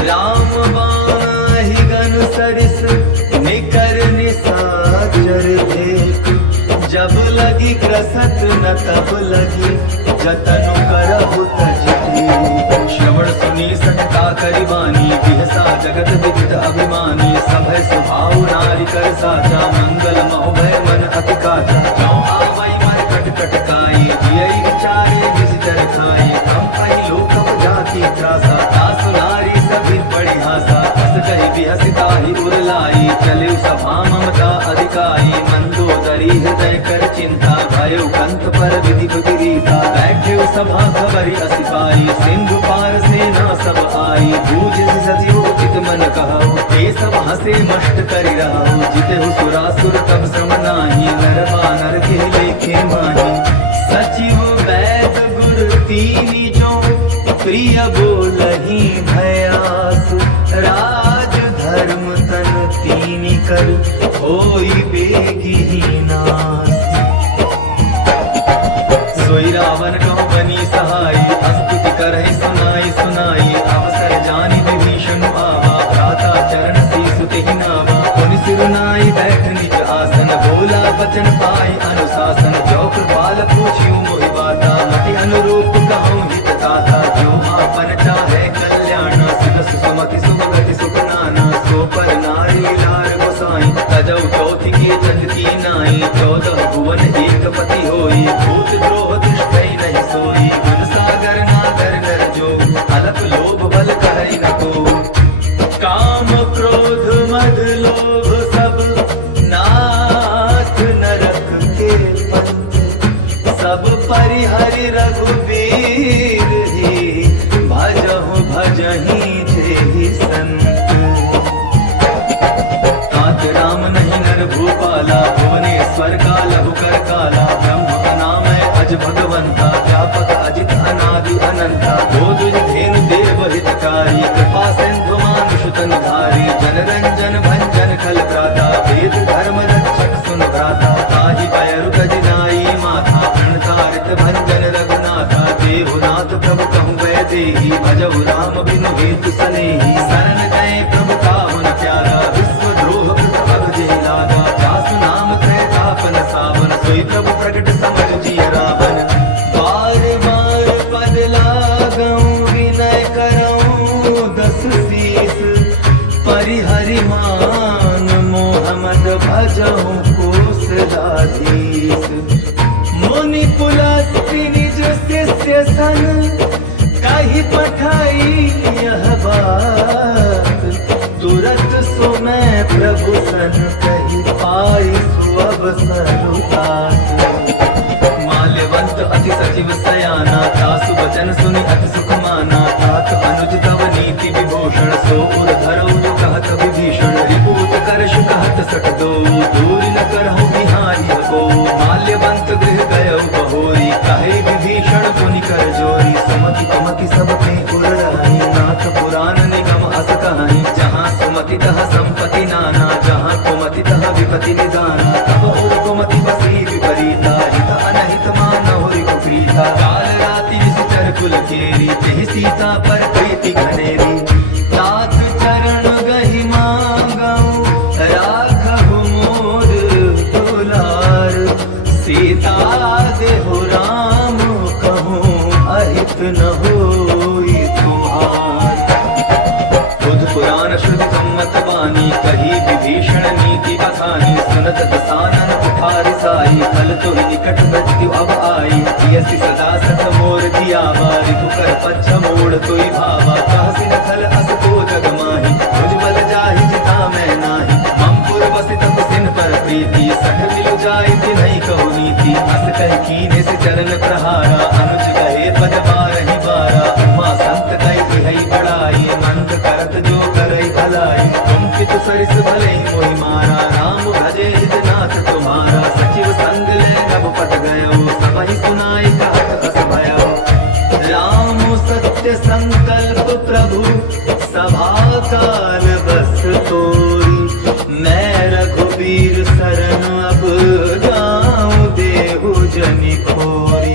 राम बाहि गनु सरिस निकर निशाचर भेक। जब लगी ग्रसत न तब लगी जतनु करहु तज टेक। श्रवण सुनी सटका करिबानी बिहसा जगत विदित अभिमानी सभय स्वभाव नारी कर साचा मंगल महोभय मन अति काचा जो आवै मन कट कटकाई जियई विचारे विसितर खाई हम कहि लोक जाति त्रासा दास नारी सभी पड़ी हासा हस कहि बिहसिता ही उरलाई चले सभा ममता अधिकाई मंदोदरी हृदय कर चिंता भयो कंत पर विधि रीता बैठे सभा खबरी असिपाई सिंधु पार सेना सब आई बूझ सजियो चित मन कहो ये सब हसे मष्ट करि रहो जिते सुरासुर तब श्रम नाही नर बानर के लेखे माही सचिव वैद गुर तीनी जो प्रिय बोलहि भयास राज धर्म तन तीनी कर होई बेगी नास सोई रावण कहो बनी सहाई अस्तुति करहि सुनाई सुनाई अवसर जानि विभीषण आवा भ्राता चरण सीसु तेहि नावा पुनि सिरुनाई बैठ निज आसन बोला वचन पाई अनुशासन जो कृपाल पूछियो मोहि बाता मति अनुरूप कहूँ हित ताता जो आपन चाहे कल्याण सुदस सुमति सुभगति सुख नाना सो पर नारी लार गोसाई तजौ चौथि के चंद की नाई 14 भुवन एक पति होई भूत द्रोह दृष्टि नहीं सोई गुण सागर नागर नर जो अलप लोभ बल कहै न को काम क्रोध मद लोभ सब नाथ नरक के पंथ सब परिहरि रघुबीर ही भजहु भजहि जेहि संत तात राम नहीं नर भूपाला भुवनेश्वर का लघु कर काला ब्रह्म का नाम है अज भगवंता व्यापक अजित अनादि अनंता बोधुज धेनु देव हितकारी कृपा सिंधु मानुष तन धारी जन रंजन भंजन खल प्राता वेद धर्म रक्षक सुन भ्राता ताहि पैरु गजनाई माथा प्रणतारित भंजन रघुनाथा देवनाथ प्रभु कहु वैदेही भजहु राम बिनु हेतु सनेही शरण गए प्रभु काहु न प्यारा विश्व द्रोह कृत भग जेहि लागा जासु नाम त्रैतापन सावन सोई प्रभु प्रगट समझ जिय रावण बार बार पद लागऊं विनय करऊं दस शीस परिहरि मान मोहम्मद भजहु कोसलाधीश मुनि पुलस्त्य निज शिष्य सन कहि पठाई यह बात तुरत सो मैं प्रभु सन कहि पाई सुअवसर माल्यवंत अति सचिव सयाना तासु वचन सुनि अति सुख माना तात अनुज तव नीति विभूषण सो उर धरौ जो कहत विभीषण रिपुत करश कहत सठ दो दूर न करहु बिहारी को माल्यवंत गृह गयौ बहोरी कहे विभीषण पुनि कर जोरी सुमति कुमति सब पे उर रही नाथ पुराण निगम अस कहानी जहाँ सुमति तह संपत्ति नाना जहाँ कुमति तह विपति निदाना तब उर कुमति बसी विपरीता हित अनहित मानहु रिपुप्रीता काल राति निश्चर कुल केरी तेहि सीता पर प्रीति घनेरी तात चरण गहि मांगऊ राखहु मोर दुलार सीता देहु राम कहूँ अहित न होई तुम्हार बुध पुराण श्रुति सम्मत वाणी कही विभीषण नीति बखानी सुनत दसानन उठारि साई फल तो निकट मृत्यु अब आई यसी सदा सत मोर दियावा रिपु कर पच्छ मोड़ तोई भावा कहसी न खल अस को जग माही मुझ बल जाहि जिता मैं नाही ममपुर बसित कुसिन पर प्रीति सठ मिलु जाय नहीं कहु नीति अस कह कीने से चरण प्रहारा अनुज कहे पद बारहि बारा उमा संत कहि है बड़ाई मंद करत जो करई भलाई तुम पितु सरिस भले मोहि मारा राम भजे हितनाथ तुम्हारा सचिव संग ले नभ पट गयो सबहि सुनाई कहत अस भयो राम सत्य संकल्प प्रभु सभा काल बस तोरी मैं रघुबीर शरण अब जाऊं देहु जनि खोरी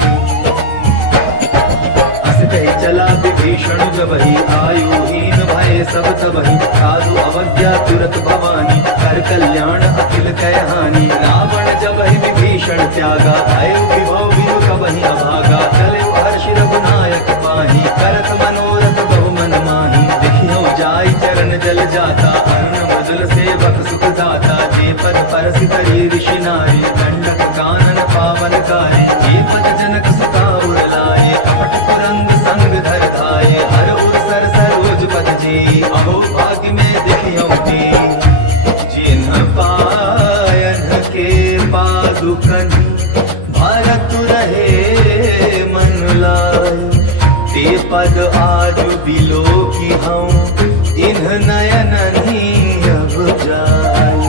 अस कहि चला विभीषण जबहि आयुहीन भय सब तबहि साधु अवज्ञा तुरत भवानी कर कल्याण अखिल कहानी रावण जबहि विभीषण त्यागा भय विभव विनु कबहि अभागा चले हर्षि रघुनायक पाही करत मनोरथ गाता, जे पद परसि तरी ऋषि नारी, दंडक कानन पावन गाए, जे पद जनक सुता उड़लाए, कपट कुरंग संग धर धाये, हर उर सर सरोज पद जी, अहो भाग्य में दिखियो ते, जिन्ह पायन के पादुकन भारत रहे मन लाए, ते पद आज बिलो की हूँ, इन्ह नयन अब जाए।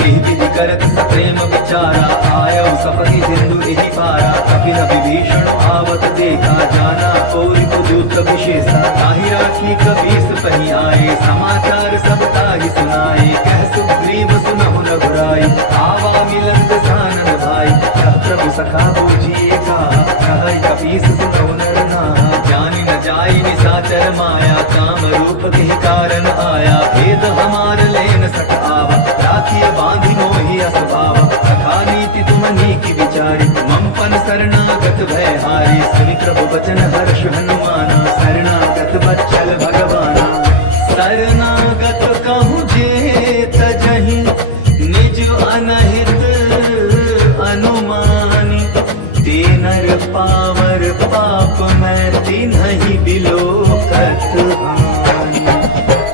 एहि विधि करत सप्रेम विचारा, आयो सपति सिंधु एहि पारा, कपिल विभीषण आवत देखा, जाना कोई कुदूत विशेषा, ताहि राखी कबीस पही आए, समाचार सब ताहि सुनाए, कह सुग्रीव सुनहु रघुराई, आवा मिलन दसानन भाई, कह प्रभु सखा बूझिए का, कह कपीस सुनहु नर नाहा, जानि न जाई निसाचर माया, काम रूप के कारण आया, भेद हमार लेन सक आवा, राखिय बांधि मोहि असभावा, सखा नीति तुम नीकी विचारी, ममपन शरणागत भय हारी, सुनि प्रभु वचन हर्ष हनुमाना, शरणागत बच्चल भगवाना, शरणागत कहूँ जे तजहि, निज अनहित अनुमानी, ते नर पावर पाप मैं तिन्हि बिलोकत हानि,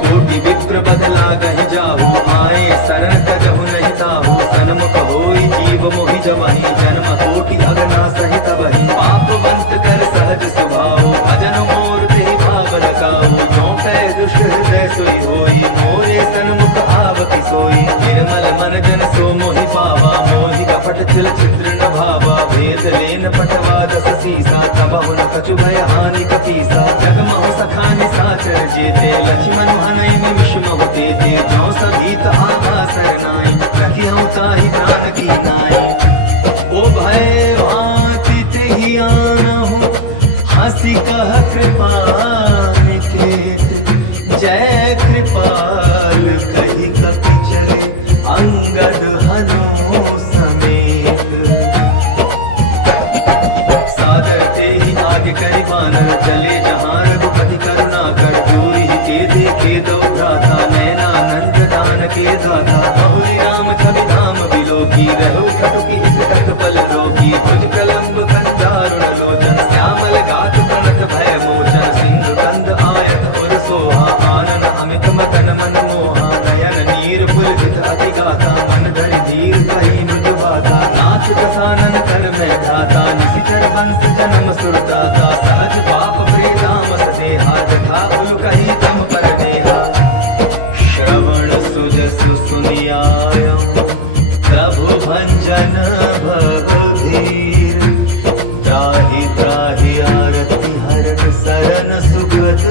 कोटि विप्र बदला गहि जाहु, आए शरण तजहु नहीं ताहु, सन्मुख होई जीव मोहि जमहि, जन्म कोटि अगना सहित बहि, पापवंत कर सहज स्वभाव, भजन मोर तेहि भाव लगाओ, जो पै दुष्ट हृदय सोई होई, मोरे सन्मुख आवति सोई, निर्मल मन जन सो मोहि पावा, मोहि कपट छल चित्र न भावा, भेद लेन पटवा दस सीसा, तबहु न कछु भय हानि कपीसा, जगमहु सखा निसाचर जेते, लक्ष्मण हनय निमिष महु तेते, जो सभीत आभा सरनाई, रखिहु ताहि प्राण की नाई, ओ भय भांति तेहि आनहु, हंसी कह कृपा निकेत, जय कृपाल कहि कपि चले, अंगद हनु समेत, सादर तेहि आगे करि बानर, चले जहाँ रघुपति करुणा कर, दूरि के देखे दो भ्राता, नैनानंद दान के दाता, बहुरी राम छवि धाम बिलोकी, रहो खटुकी हित पल रोगी, भुज प्रलंब कंदारुण लोचन, श्यामल गात प्रणत भय मोचन, सिंधु कंद आयत उर सोहा, आनन अमित मदन मन मोहा, नयन नीर पुलकित अति गाथा, मन धरि धीर कहि मृदु बाधा, नाथ दसानन कर में धाता, निशिचर वंश जन्म सुरदाता, सहज पाप प्रेदाम सदेहा, जथा पुल कहि तम पर देहा, श्रवण सुजसु सुनियायं, प्रभु भंजन भगधीर, त्राहि त्राहि आरति हरन सरन सुखद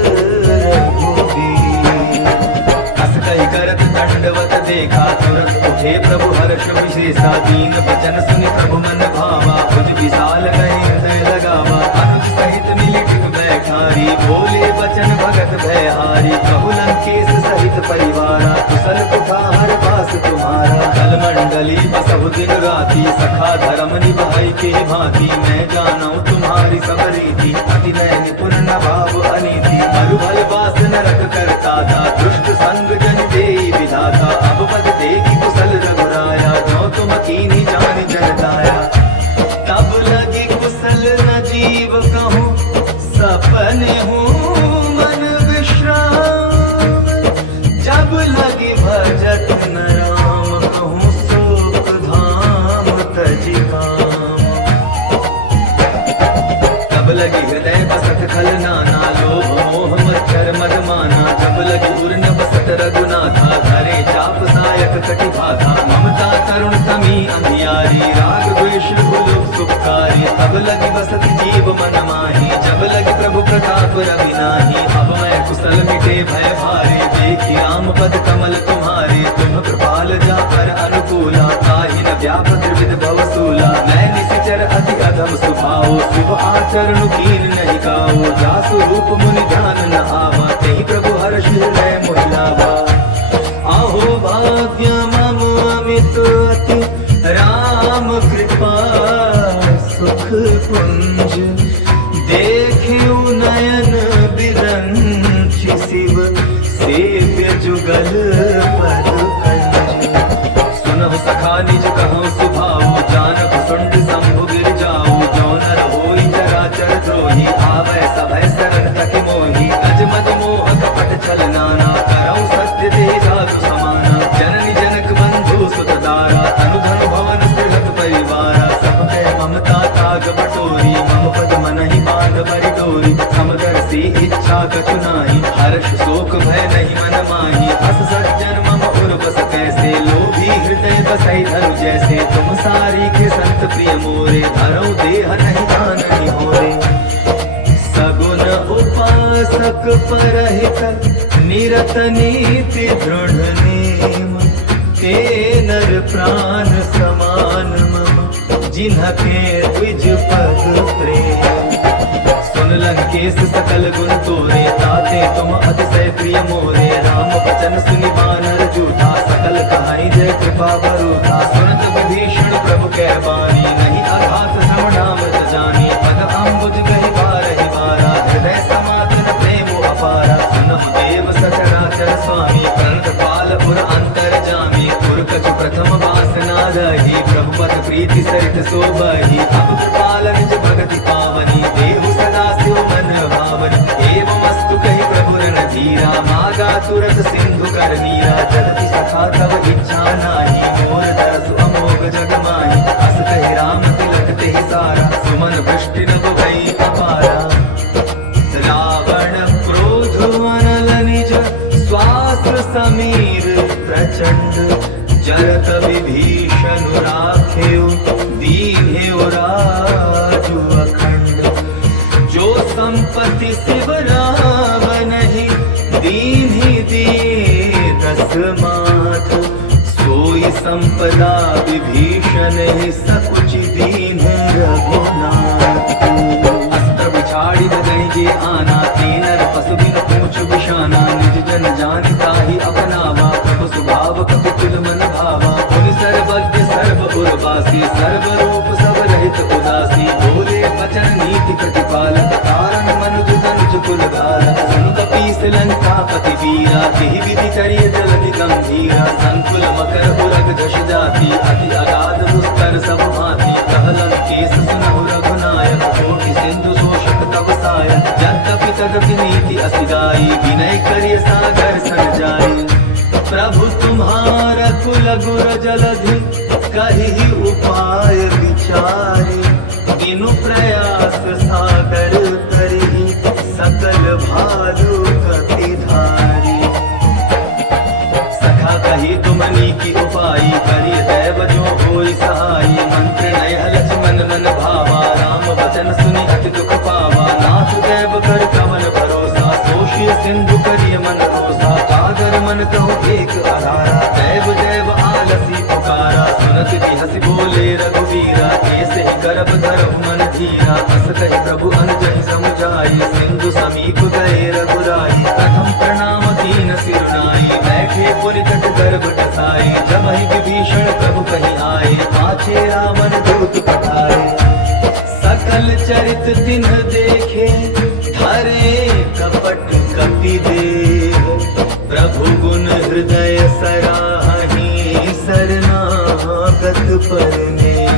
रघुबीर, अस कहि करत दंडवत देखा, तुरंत उठे प्रभु हर्ष विशेषा, दीन वचन सुनि प्रभु मन भावा, भुज विशाल गए हृदय लगावा, अनुज सहित मिलि टिक बैठारी, बोले वचन भगत भय हारी, कहु लंकेश सहित परिवारा, कुशल कुठार पास तुम्हारा, कल मंडली बसहु दिन राति, सखा धर्म निभाई के भांति, मैं जानू तुम्हारी सब रीति, अति नय निपुण न भाव अनीति, मरु भल वास नरक करता था, दुष्ट संग जन देई विधाता, अब पद देखि कुशल रघुराया, जो तुम कीन्ही जानि जन दाया, तब लगे कुशल न जीव कहूँ, सपने हूँ मन विश्राम, जब लगे भजत न राम कहूँ, शोक धाम तजि काम, तब लगी हृदय बसत खल नाना, लोभ मोह मच्छर मद माना, जब लगी उर न बसत रघुनाथा, धरे चाप सायक कटि भाथा, ममता करुण तमी अंधियारी, राग द्वेष भुलुक सुखकारी, तब लगी बसत जीव मन माही, जब लगी प्रभु प्रताप रवि नाही, अब मैं कुशल मिटे भय भारी, देखि राम पद कमल तुम्हारे, तुम कृपाल जा पर अनुकूला, ताहि न व्याप त्रिविध भवसूला, मैं निशिचर अति अधम सुभाओ, शुभ आचरण कीन नहीं गाओ, जासु रूप मुनि ध्यान न आवा, तेहि प्रभु हर्ष हृदय मोहि लावा, आहो भाग्य मम अमित अति, राम कृपा सुख पुंज, देखियो नयन बिरंचि शिव, सेव्य जुगल पद कछु नाही, हर्ष शोक भय नहीं मन माही। अस सज्जन मम उर बस कैसे, लोभी हृदय बसई धरु जैसे। तुम सारी के संत प्रिय मोरे, धरौ देह नहीं दान होरे। सगुन उपासक परहित निरत नीति दृढ़ नेम, ते नर प्राण समान मम, जिन्हके द्विज पद प्रेम। सुन लंकेश सकल गुण तोरे, ताते तुम अतिशय प्रिय मोरे। राम बचन सुनि बानर जूठा, सकल कहाई जय कृपा बरूठा। सुनत विभीषण प्रभु कै बानी, नहीं अघात श्रवणामृत जानी। पद अम्बुज गहि बारहि बारा, हृदय समातन प्रेम अपारा। सुनहु देव सचराचर स्वामी, प्रणत पाल पुर अंतर जामी। पुर कछु प्रथम वासना रही, प्रभु पद प्रीति सरित सोबही। अब कृपाल निज भगति पावनी, देहु सदा शिव मन भावनी। एवमस्तु कहि प्रभु रणधीरा, मागा तुरत सिंधु कर नीरा। जगति सखा तब इच्छा नाही, मोर तरसु अमोघ जग माही। अस कहि राम तिलक तेहि सारा, सुमन वृष्टि नभ भई अपारा। रावण क्रोध अनल निज, श्वास समीर प्रचंड। जरत विभीषण राखेउ, दीन्हेउ राजु अखंड। जो संपत्ति शिव रावनहि, दीन्हि दिए दस माथ। सोई संपदा विभीषण ही, सकुच दीन्ह रघुनाथ। अस्त्र बिछाड़ी बदहि जे आना, तीनर पशु बिन पूछ बिशाना। निज जन जानि ताहि अपनावा, प्रभु स्वभाव कपि तुल मन भावा। पुनि सर्वज्ञ सर्व उर्वासी, सर्व रूप सब रहित उदासी। बोले वचन नीति प्रतिपालक, कारण मनुज तनुज कुल धारक। सुनु कपीस लंकापति वीरा, तिहि विधि करिय जलधि गंभीरा। संकुल मकर उरग झष जाति, अति अगाध दुस्तर सब भांति। कह लंकेश सुनहु रघुनायक, कोटि सिंधु शोषक तव सायक। यद्यपि तदपि नीति असि गाई, विनय करिय सागर सर जाई। प्रभु तुम्हारा कुल गुर जलधि, कहि उपाय विचारी। बिनु प्रयास सागर तरहि, सकल भालु कपि धारी। सखा कहि तुम नीति उपाई, करिय दैव जो होई सहाई। मंत्र नय लक्ष्मण मन भावा, राम वचन सुनि अति दुख पावा। नाथ दैव कर कवन भरोसा, सोषिय सिंधु करिय मन रोसा। कागर मन कहो एक आधारा, दैव दैव आलसी पुकारा। सुनत की हंसी बोले रघुवीरा, ऐसे ही करब धरहु मन धीरा। अस कहि प्रभु अनुजहि समुझाई, सिंधु समीप गए रघुराई। प्रथम प्रणाम दीन सिरुनाई, बैठे पुनि तट गर्भ टसाई। जबहि विभीषण प्रभु कहि आए, पाछे रावण दूत पठाए। सकल चरित तिन्ह देखे, धरे कपट कपि देह। प्रभु गुण हृदय सराहि, शरणागत पर नेह।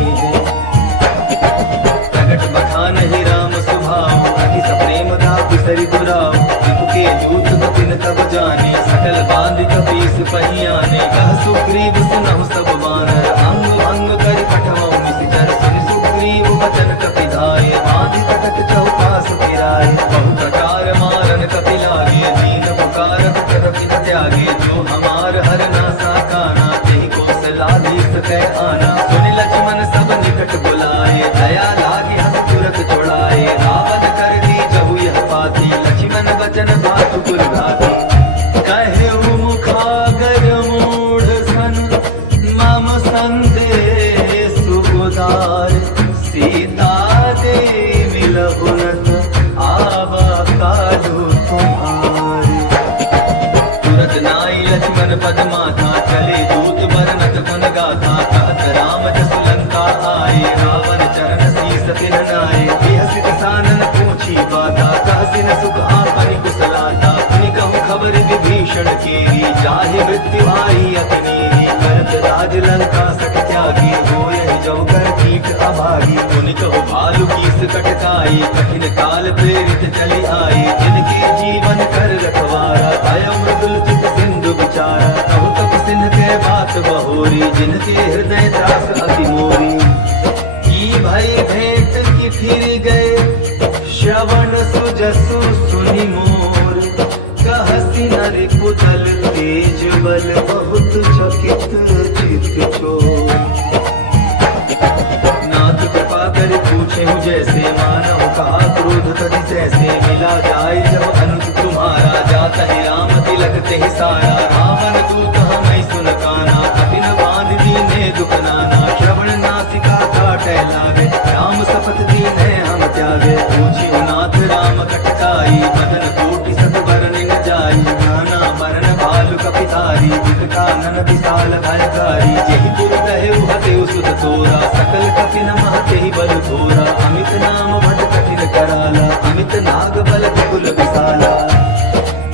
प्रगट बखानहि राम स्वभाव, अति सप्रेम दापि सरि दुराव। रिपु के दूत बपिन तब जाने, सकल बांधि कपीस पहियाने। कह सुग्रीव सुनहु सब बानर, अंग भंग करि पठमौ निशिचर। सुनि सुग्रीव वचन कपि धाये, बांधि कटक चौपास फिराए। बहु प्रकार मारन कपि लागे, दीन पुकारत तदपि न त्यागे। जो हमार हर नासा काना, तेहि कौशलाधीश कै आना। सुनि लक्ष्मण सब निकट बुलाए, दया लागी हस तुरत छुड़ाए। रावण कर दीजहु यह बाती, लक्ष्मण वचन बात कुल घाती। कहेउ मुखागर मूढ़ सन, मम संदेश उदार। सीता दे मिलहु नत, आवा कालु तुम्हारे। तुरत नाई लक्ष्मण पद माथा, चले दूत बरनत गुन गाथा। कहत राम जसु लंका आए, रावण चरण शीस तिन नाए। बिहसित सानन पूछी बाता, कहसिन सुख आपनि कुशलाता। पुनि कहु खबर विभीषण केरी, जाहि मृत्यु आई अतनेरी। करत राज लंका सक त्यागी, होयहि जौ कर कीट अभागी। पुनि कहु भालु कीस कटकाई, कठिन काल प्रेरित चली आई। जिनके जीवन कर रखवारा, भय मृदुल चित सिंधु विचारा। कहु तब सिंह के बात बहोरी, जिनके हृदय त्रास अति मोरी। की भय भेंट की फिर गए, श्रवण सुजसु सुनि मोर। भूतल तेज बल बहुत चकित चित छोर। नाथ कृपा कर पूछे हूँ जैसे, मानव का क्रोध तदि तैसे। मिला जाए जब अनुज तुम्हारा, जाता है राम तिलक ते सारा। रावण दूत हमें सुन काना, कठिन बांध दीने दुख नाना। श्रवण नासिका काटे लागे, राम शपथ दीने हम त्यागे। पूछी नाथ राम कटकाई, मदन कोटि सत बरन न जाई। नाना मरण भालु कपितारी, कानन विशाल भयकारी। यही गुरु कहे हते सुत तोरा, सकल कठिन महते बल थोरा। अमित नाम भट कठिन कराला, अमित नाग बल कुल विशाला।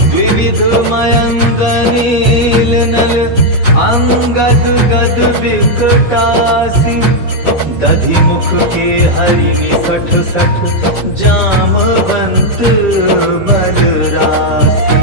द्विविध मयंक नील नल, अंगद गद विकटासी। दधि मुख के हरि निसठ सठ, जामवंत बल रासी।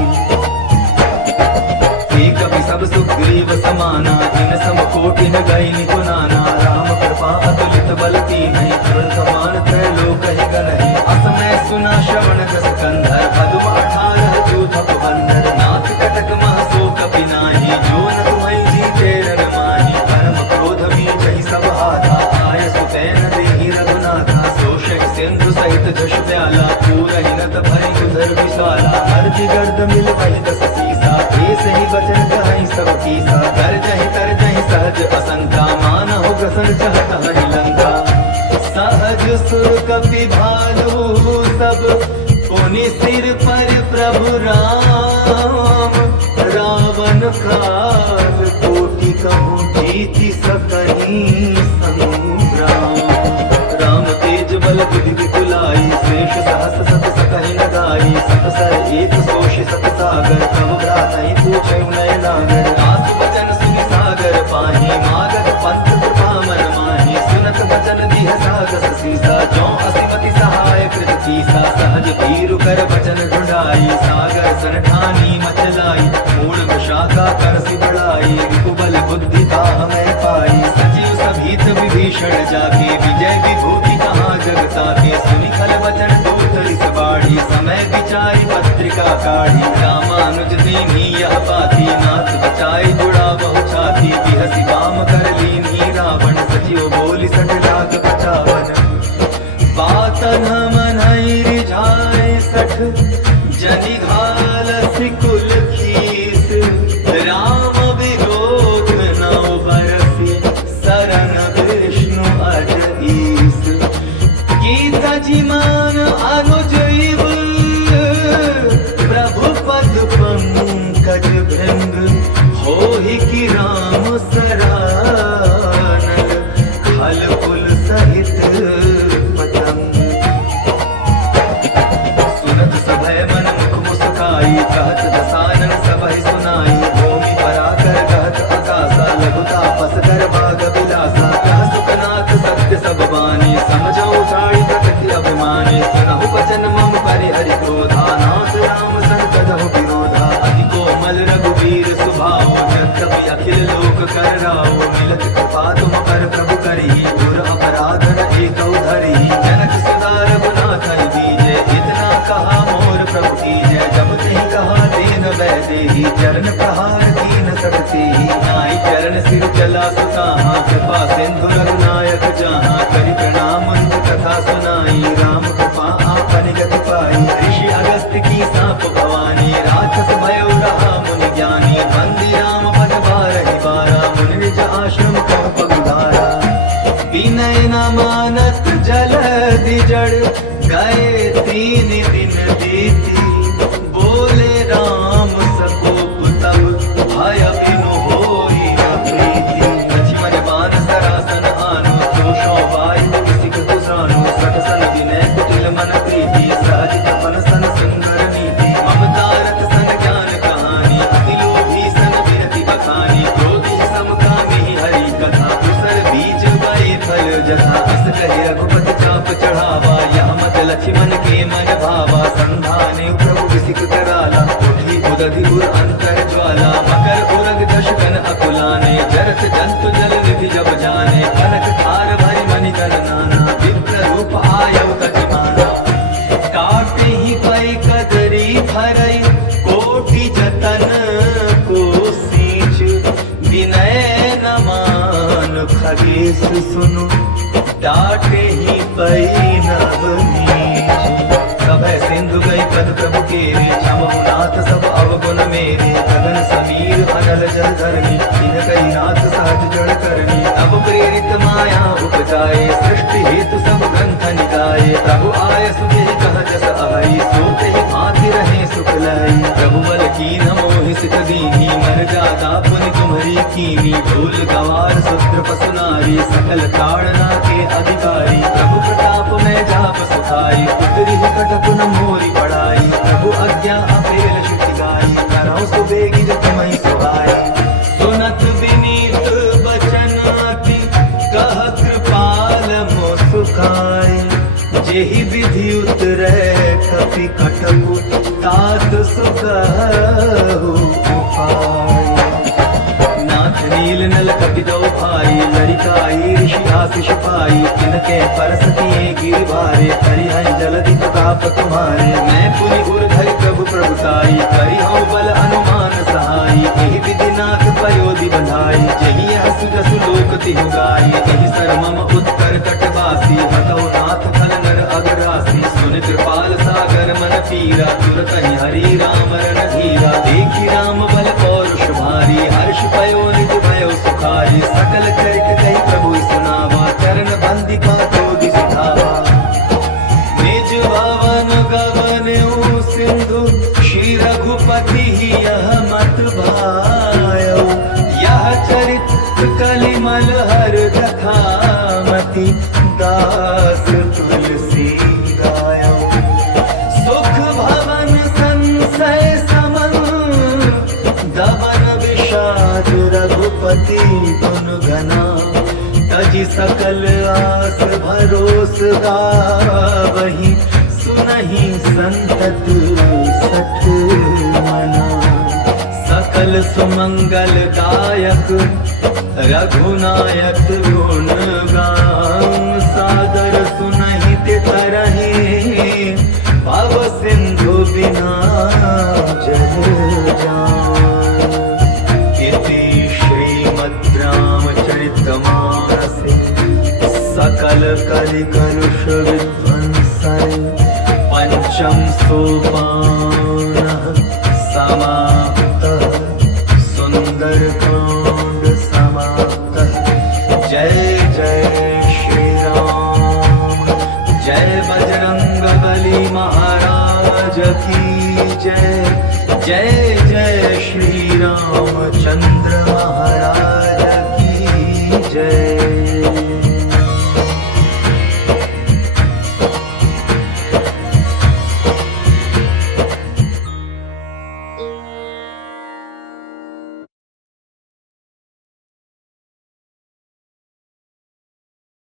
कपि सब सुग्रीव समाना, जिन सम कोटि न गई निपुनाना। राम कृपा अतुलित बल कीन्ही, तुरंत समान त्रैलोक ही गनहि। असमय सुना श्रवण जस कंधर, पदुम 18 चूथप बंधर। नाथ कटक मह सो कपि नाही, जो न तुम्है जीते रन माही। परम क्रोध बीजहि सब हाथा, आय सुतैन देहि रघुनाथा। शोषक सिंधु सहित जश प्याला, पूरहि नत भरि उदर विशाला। अर्धि गर्द मिल वही दस सीसा, सही वचन कहाई सब कीसा। कर जहि तर जहि सहज असंका, मानहु प्रसन्न चाहत हरि लंका। सहज सुर कपि भालु सब, पुनि सिर पर प्रभु राम। रावण काल कोटि कहूँ, जीति सकहि संग्राम। राम तेज बल बुद्धि विपुलाई, शेष सहस सत सकहि न गाई। सत सर एक सोषि सत सागर, प्रभु भ्रातहि पूछै नय नागर। दास वचन सुनि सागर पाही, मागध पंथ कृपा मन माही। सुनत वचन दिह सागस सीसा, जो असिमति सहाय कृत कीसा। सहज पीरु कर वचन ढुंढाई, सागर सन ठानी मचलाई। मूल विशाखा करसि बढ़ाई, रिपुबल बुद्धि ताह मैं पाई। सजीव सभीत विभीषण जाके, विजय विभूति कहाँ जग ताके। सुनि खल वचन दूत रिस बाढ़ी, समय विचारी पत्रिका काढ़ी। रामानुज दीन्ही यह बाती, नाथ बचाई जुड़ा बहु छाती। बिहसि काम कर लीन्ही रावण, सचिव बोली सठ लाख 55। बातन मनहि रिझाए सठ, जनि घालसि कुल खीस। राम विरोध नौ बरसि, सरन विष्णु अज ईस। गीता जी मान अनुज इव, प्रभु पद पंकज भृंग। होहि कि राम सरानल, खल कुल सहित पतंग। सुनत सभय मन मुख मुस्काई, कहत दसानन सबहि सुनाई। भूमि पराकर कहत आकाशा, लघु तापस कर भाग विलासा। कह सुखनाथ सत्य सब बानी, समझौ त्राणी प्रकृति अभिमानी। सुनहु वचन मम परिहरि क्रोधा, नाथ राम संकटहु विरोधा। अति कोमल रघुवीर सुभाओ, यद्यपि अखिल लोक कर राओ। मिलत कृपा तुम पर प्रभु करही, गुर अपराध न एकौ धरही। जनक सुधा रघुनाथ दीजै, इतना कहा मोर प्रभु कीजै। जब तेहि कहा दीन वैदेही, चरण प्रहार कीन सकतेहि। नाहि चरण सिर चला सुताहा, कृपा सिंधु रघुनायक जहाँ। करि प्रणाम उनकी कथा सुनाई, राम कृपा आपन गति पाई। ऋषि अगस्त्य की साप भवानी, राक्षस भयो रहा मुनि ज्ञानी। बंदी राम पद बारहि बारा, मुनि निज आश्रम कह पगुधारा। विनय न मानत जलधि जड़, गए 3 दिन बीती। बोले राम सकोप तब, भय बिनु होई न प्रीति। लक्ष्मण बाण सरासन आनु, सोषो वायु किसिक कुसानु। सठ सन विनय कुटिल मन प्रीति, सहज तपन सन सुंदर नीति। ममता रत सन ज्ञान कहानी, अति लोभी सन विरति बखानी। क्रोधी समकामी हरि कथा, कुसर बीज बए फल जथा। अस कहि रघुपति चाप चढ़ावा, यह मत लक्ष्मण के मन भावा। संधाने प्रभु विसिक कराला, उठी उदधि उर अंतर ज्वाला। मकर उरग दशकन अकुलाने, जरत जंतु जल निधि जब जाने। कनक थार भरि मणि तन नाना, विप्र रूप आयउ तति माना। काटे ही पै कदरी भरई, कोटि जतन खगेश सुनु डाटे ही पई नवनीत। सभय सिंधु गई पद प्रभु केरे, क्षमहुनाथ सब अवगुण मेरे। गगन समीर अनल जल धरणी, इन कई नाथ सहज जड़ करणी। तब प्रेरित माया उपजाए, सृष्टि हेतु सब ग्रंथ निकाये। प्रभु आय सुखे कह जस आई, सोते ही भांति रहे सुख लाई। प्रभु बल कीन मोहि सित दीनी, मन जाता पुनि तुम्हरी कीनी। भूल गवार शूद्र पशु नारी, सकल ताड़ना के अधिकारी। प्रभु प्रताप में जाप सुखाई, उतरी कट पुन मोरी पढ़ाई। प्रभु आज्ञा अपेल शुचि गाई, करौ सुबेगी जत मई सुहाई। सुनत विनीत बचन अति, कह कृपाल मो सुखाई। जेहि विधि उतरै कपि कटपु, तात सुकहु उपाय। नाथ नील नल कपि दो भाई, लड़िकाई ऋषि आशीष पाई। तिनके परस किए गिर भारे, हरिहर जलधि प्रताप तुम्हारे। मैं पुनि उर धरि प्रभु प्रभुताई, करिहउँ बल अनुमान सहाई। एहि विधि नाथ पयोधि बंधाई, जेहि हसु जसु लोक तिहु गाई। एहि सर मम उत्तर तटवासी, हतौ नाथ खल नर अगरासी। सुन कृपाल सागर मन पीरा, तुरत हरि राम रण धीरा। देखी राम बल पौरुष भारी, हर्ष पयो निज भयो सुखारी। सकल चरित कहि प्रभु सुनावा, चरण बंदिपा जोगी सुधावा। निज भवन गवन्यु सिंधु, श्री रघुपति यह मत भायौ। यह चरित्र कलिमल हर कथामति, दास तुलसी गायौ। सुख भवन संशय समन, दमन विषाद रघुपति गुण गना। तजि सकल आस भरोस गावहि, सुनहि संतत सठ मना। सकल सुमंगल दायक, रघुनायक गुण गाऊं। सादर सुनहि तरहि, भव सिंधु बिना जल जाऊं। इति श्रीमद् रामचरितमानसे, सकल कलि कलुष विध्वंसय। पंचम सोपान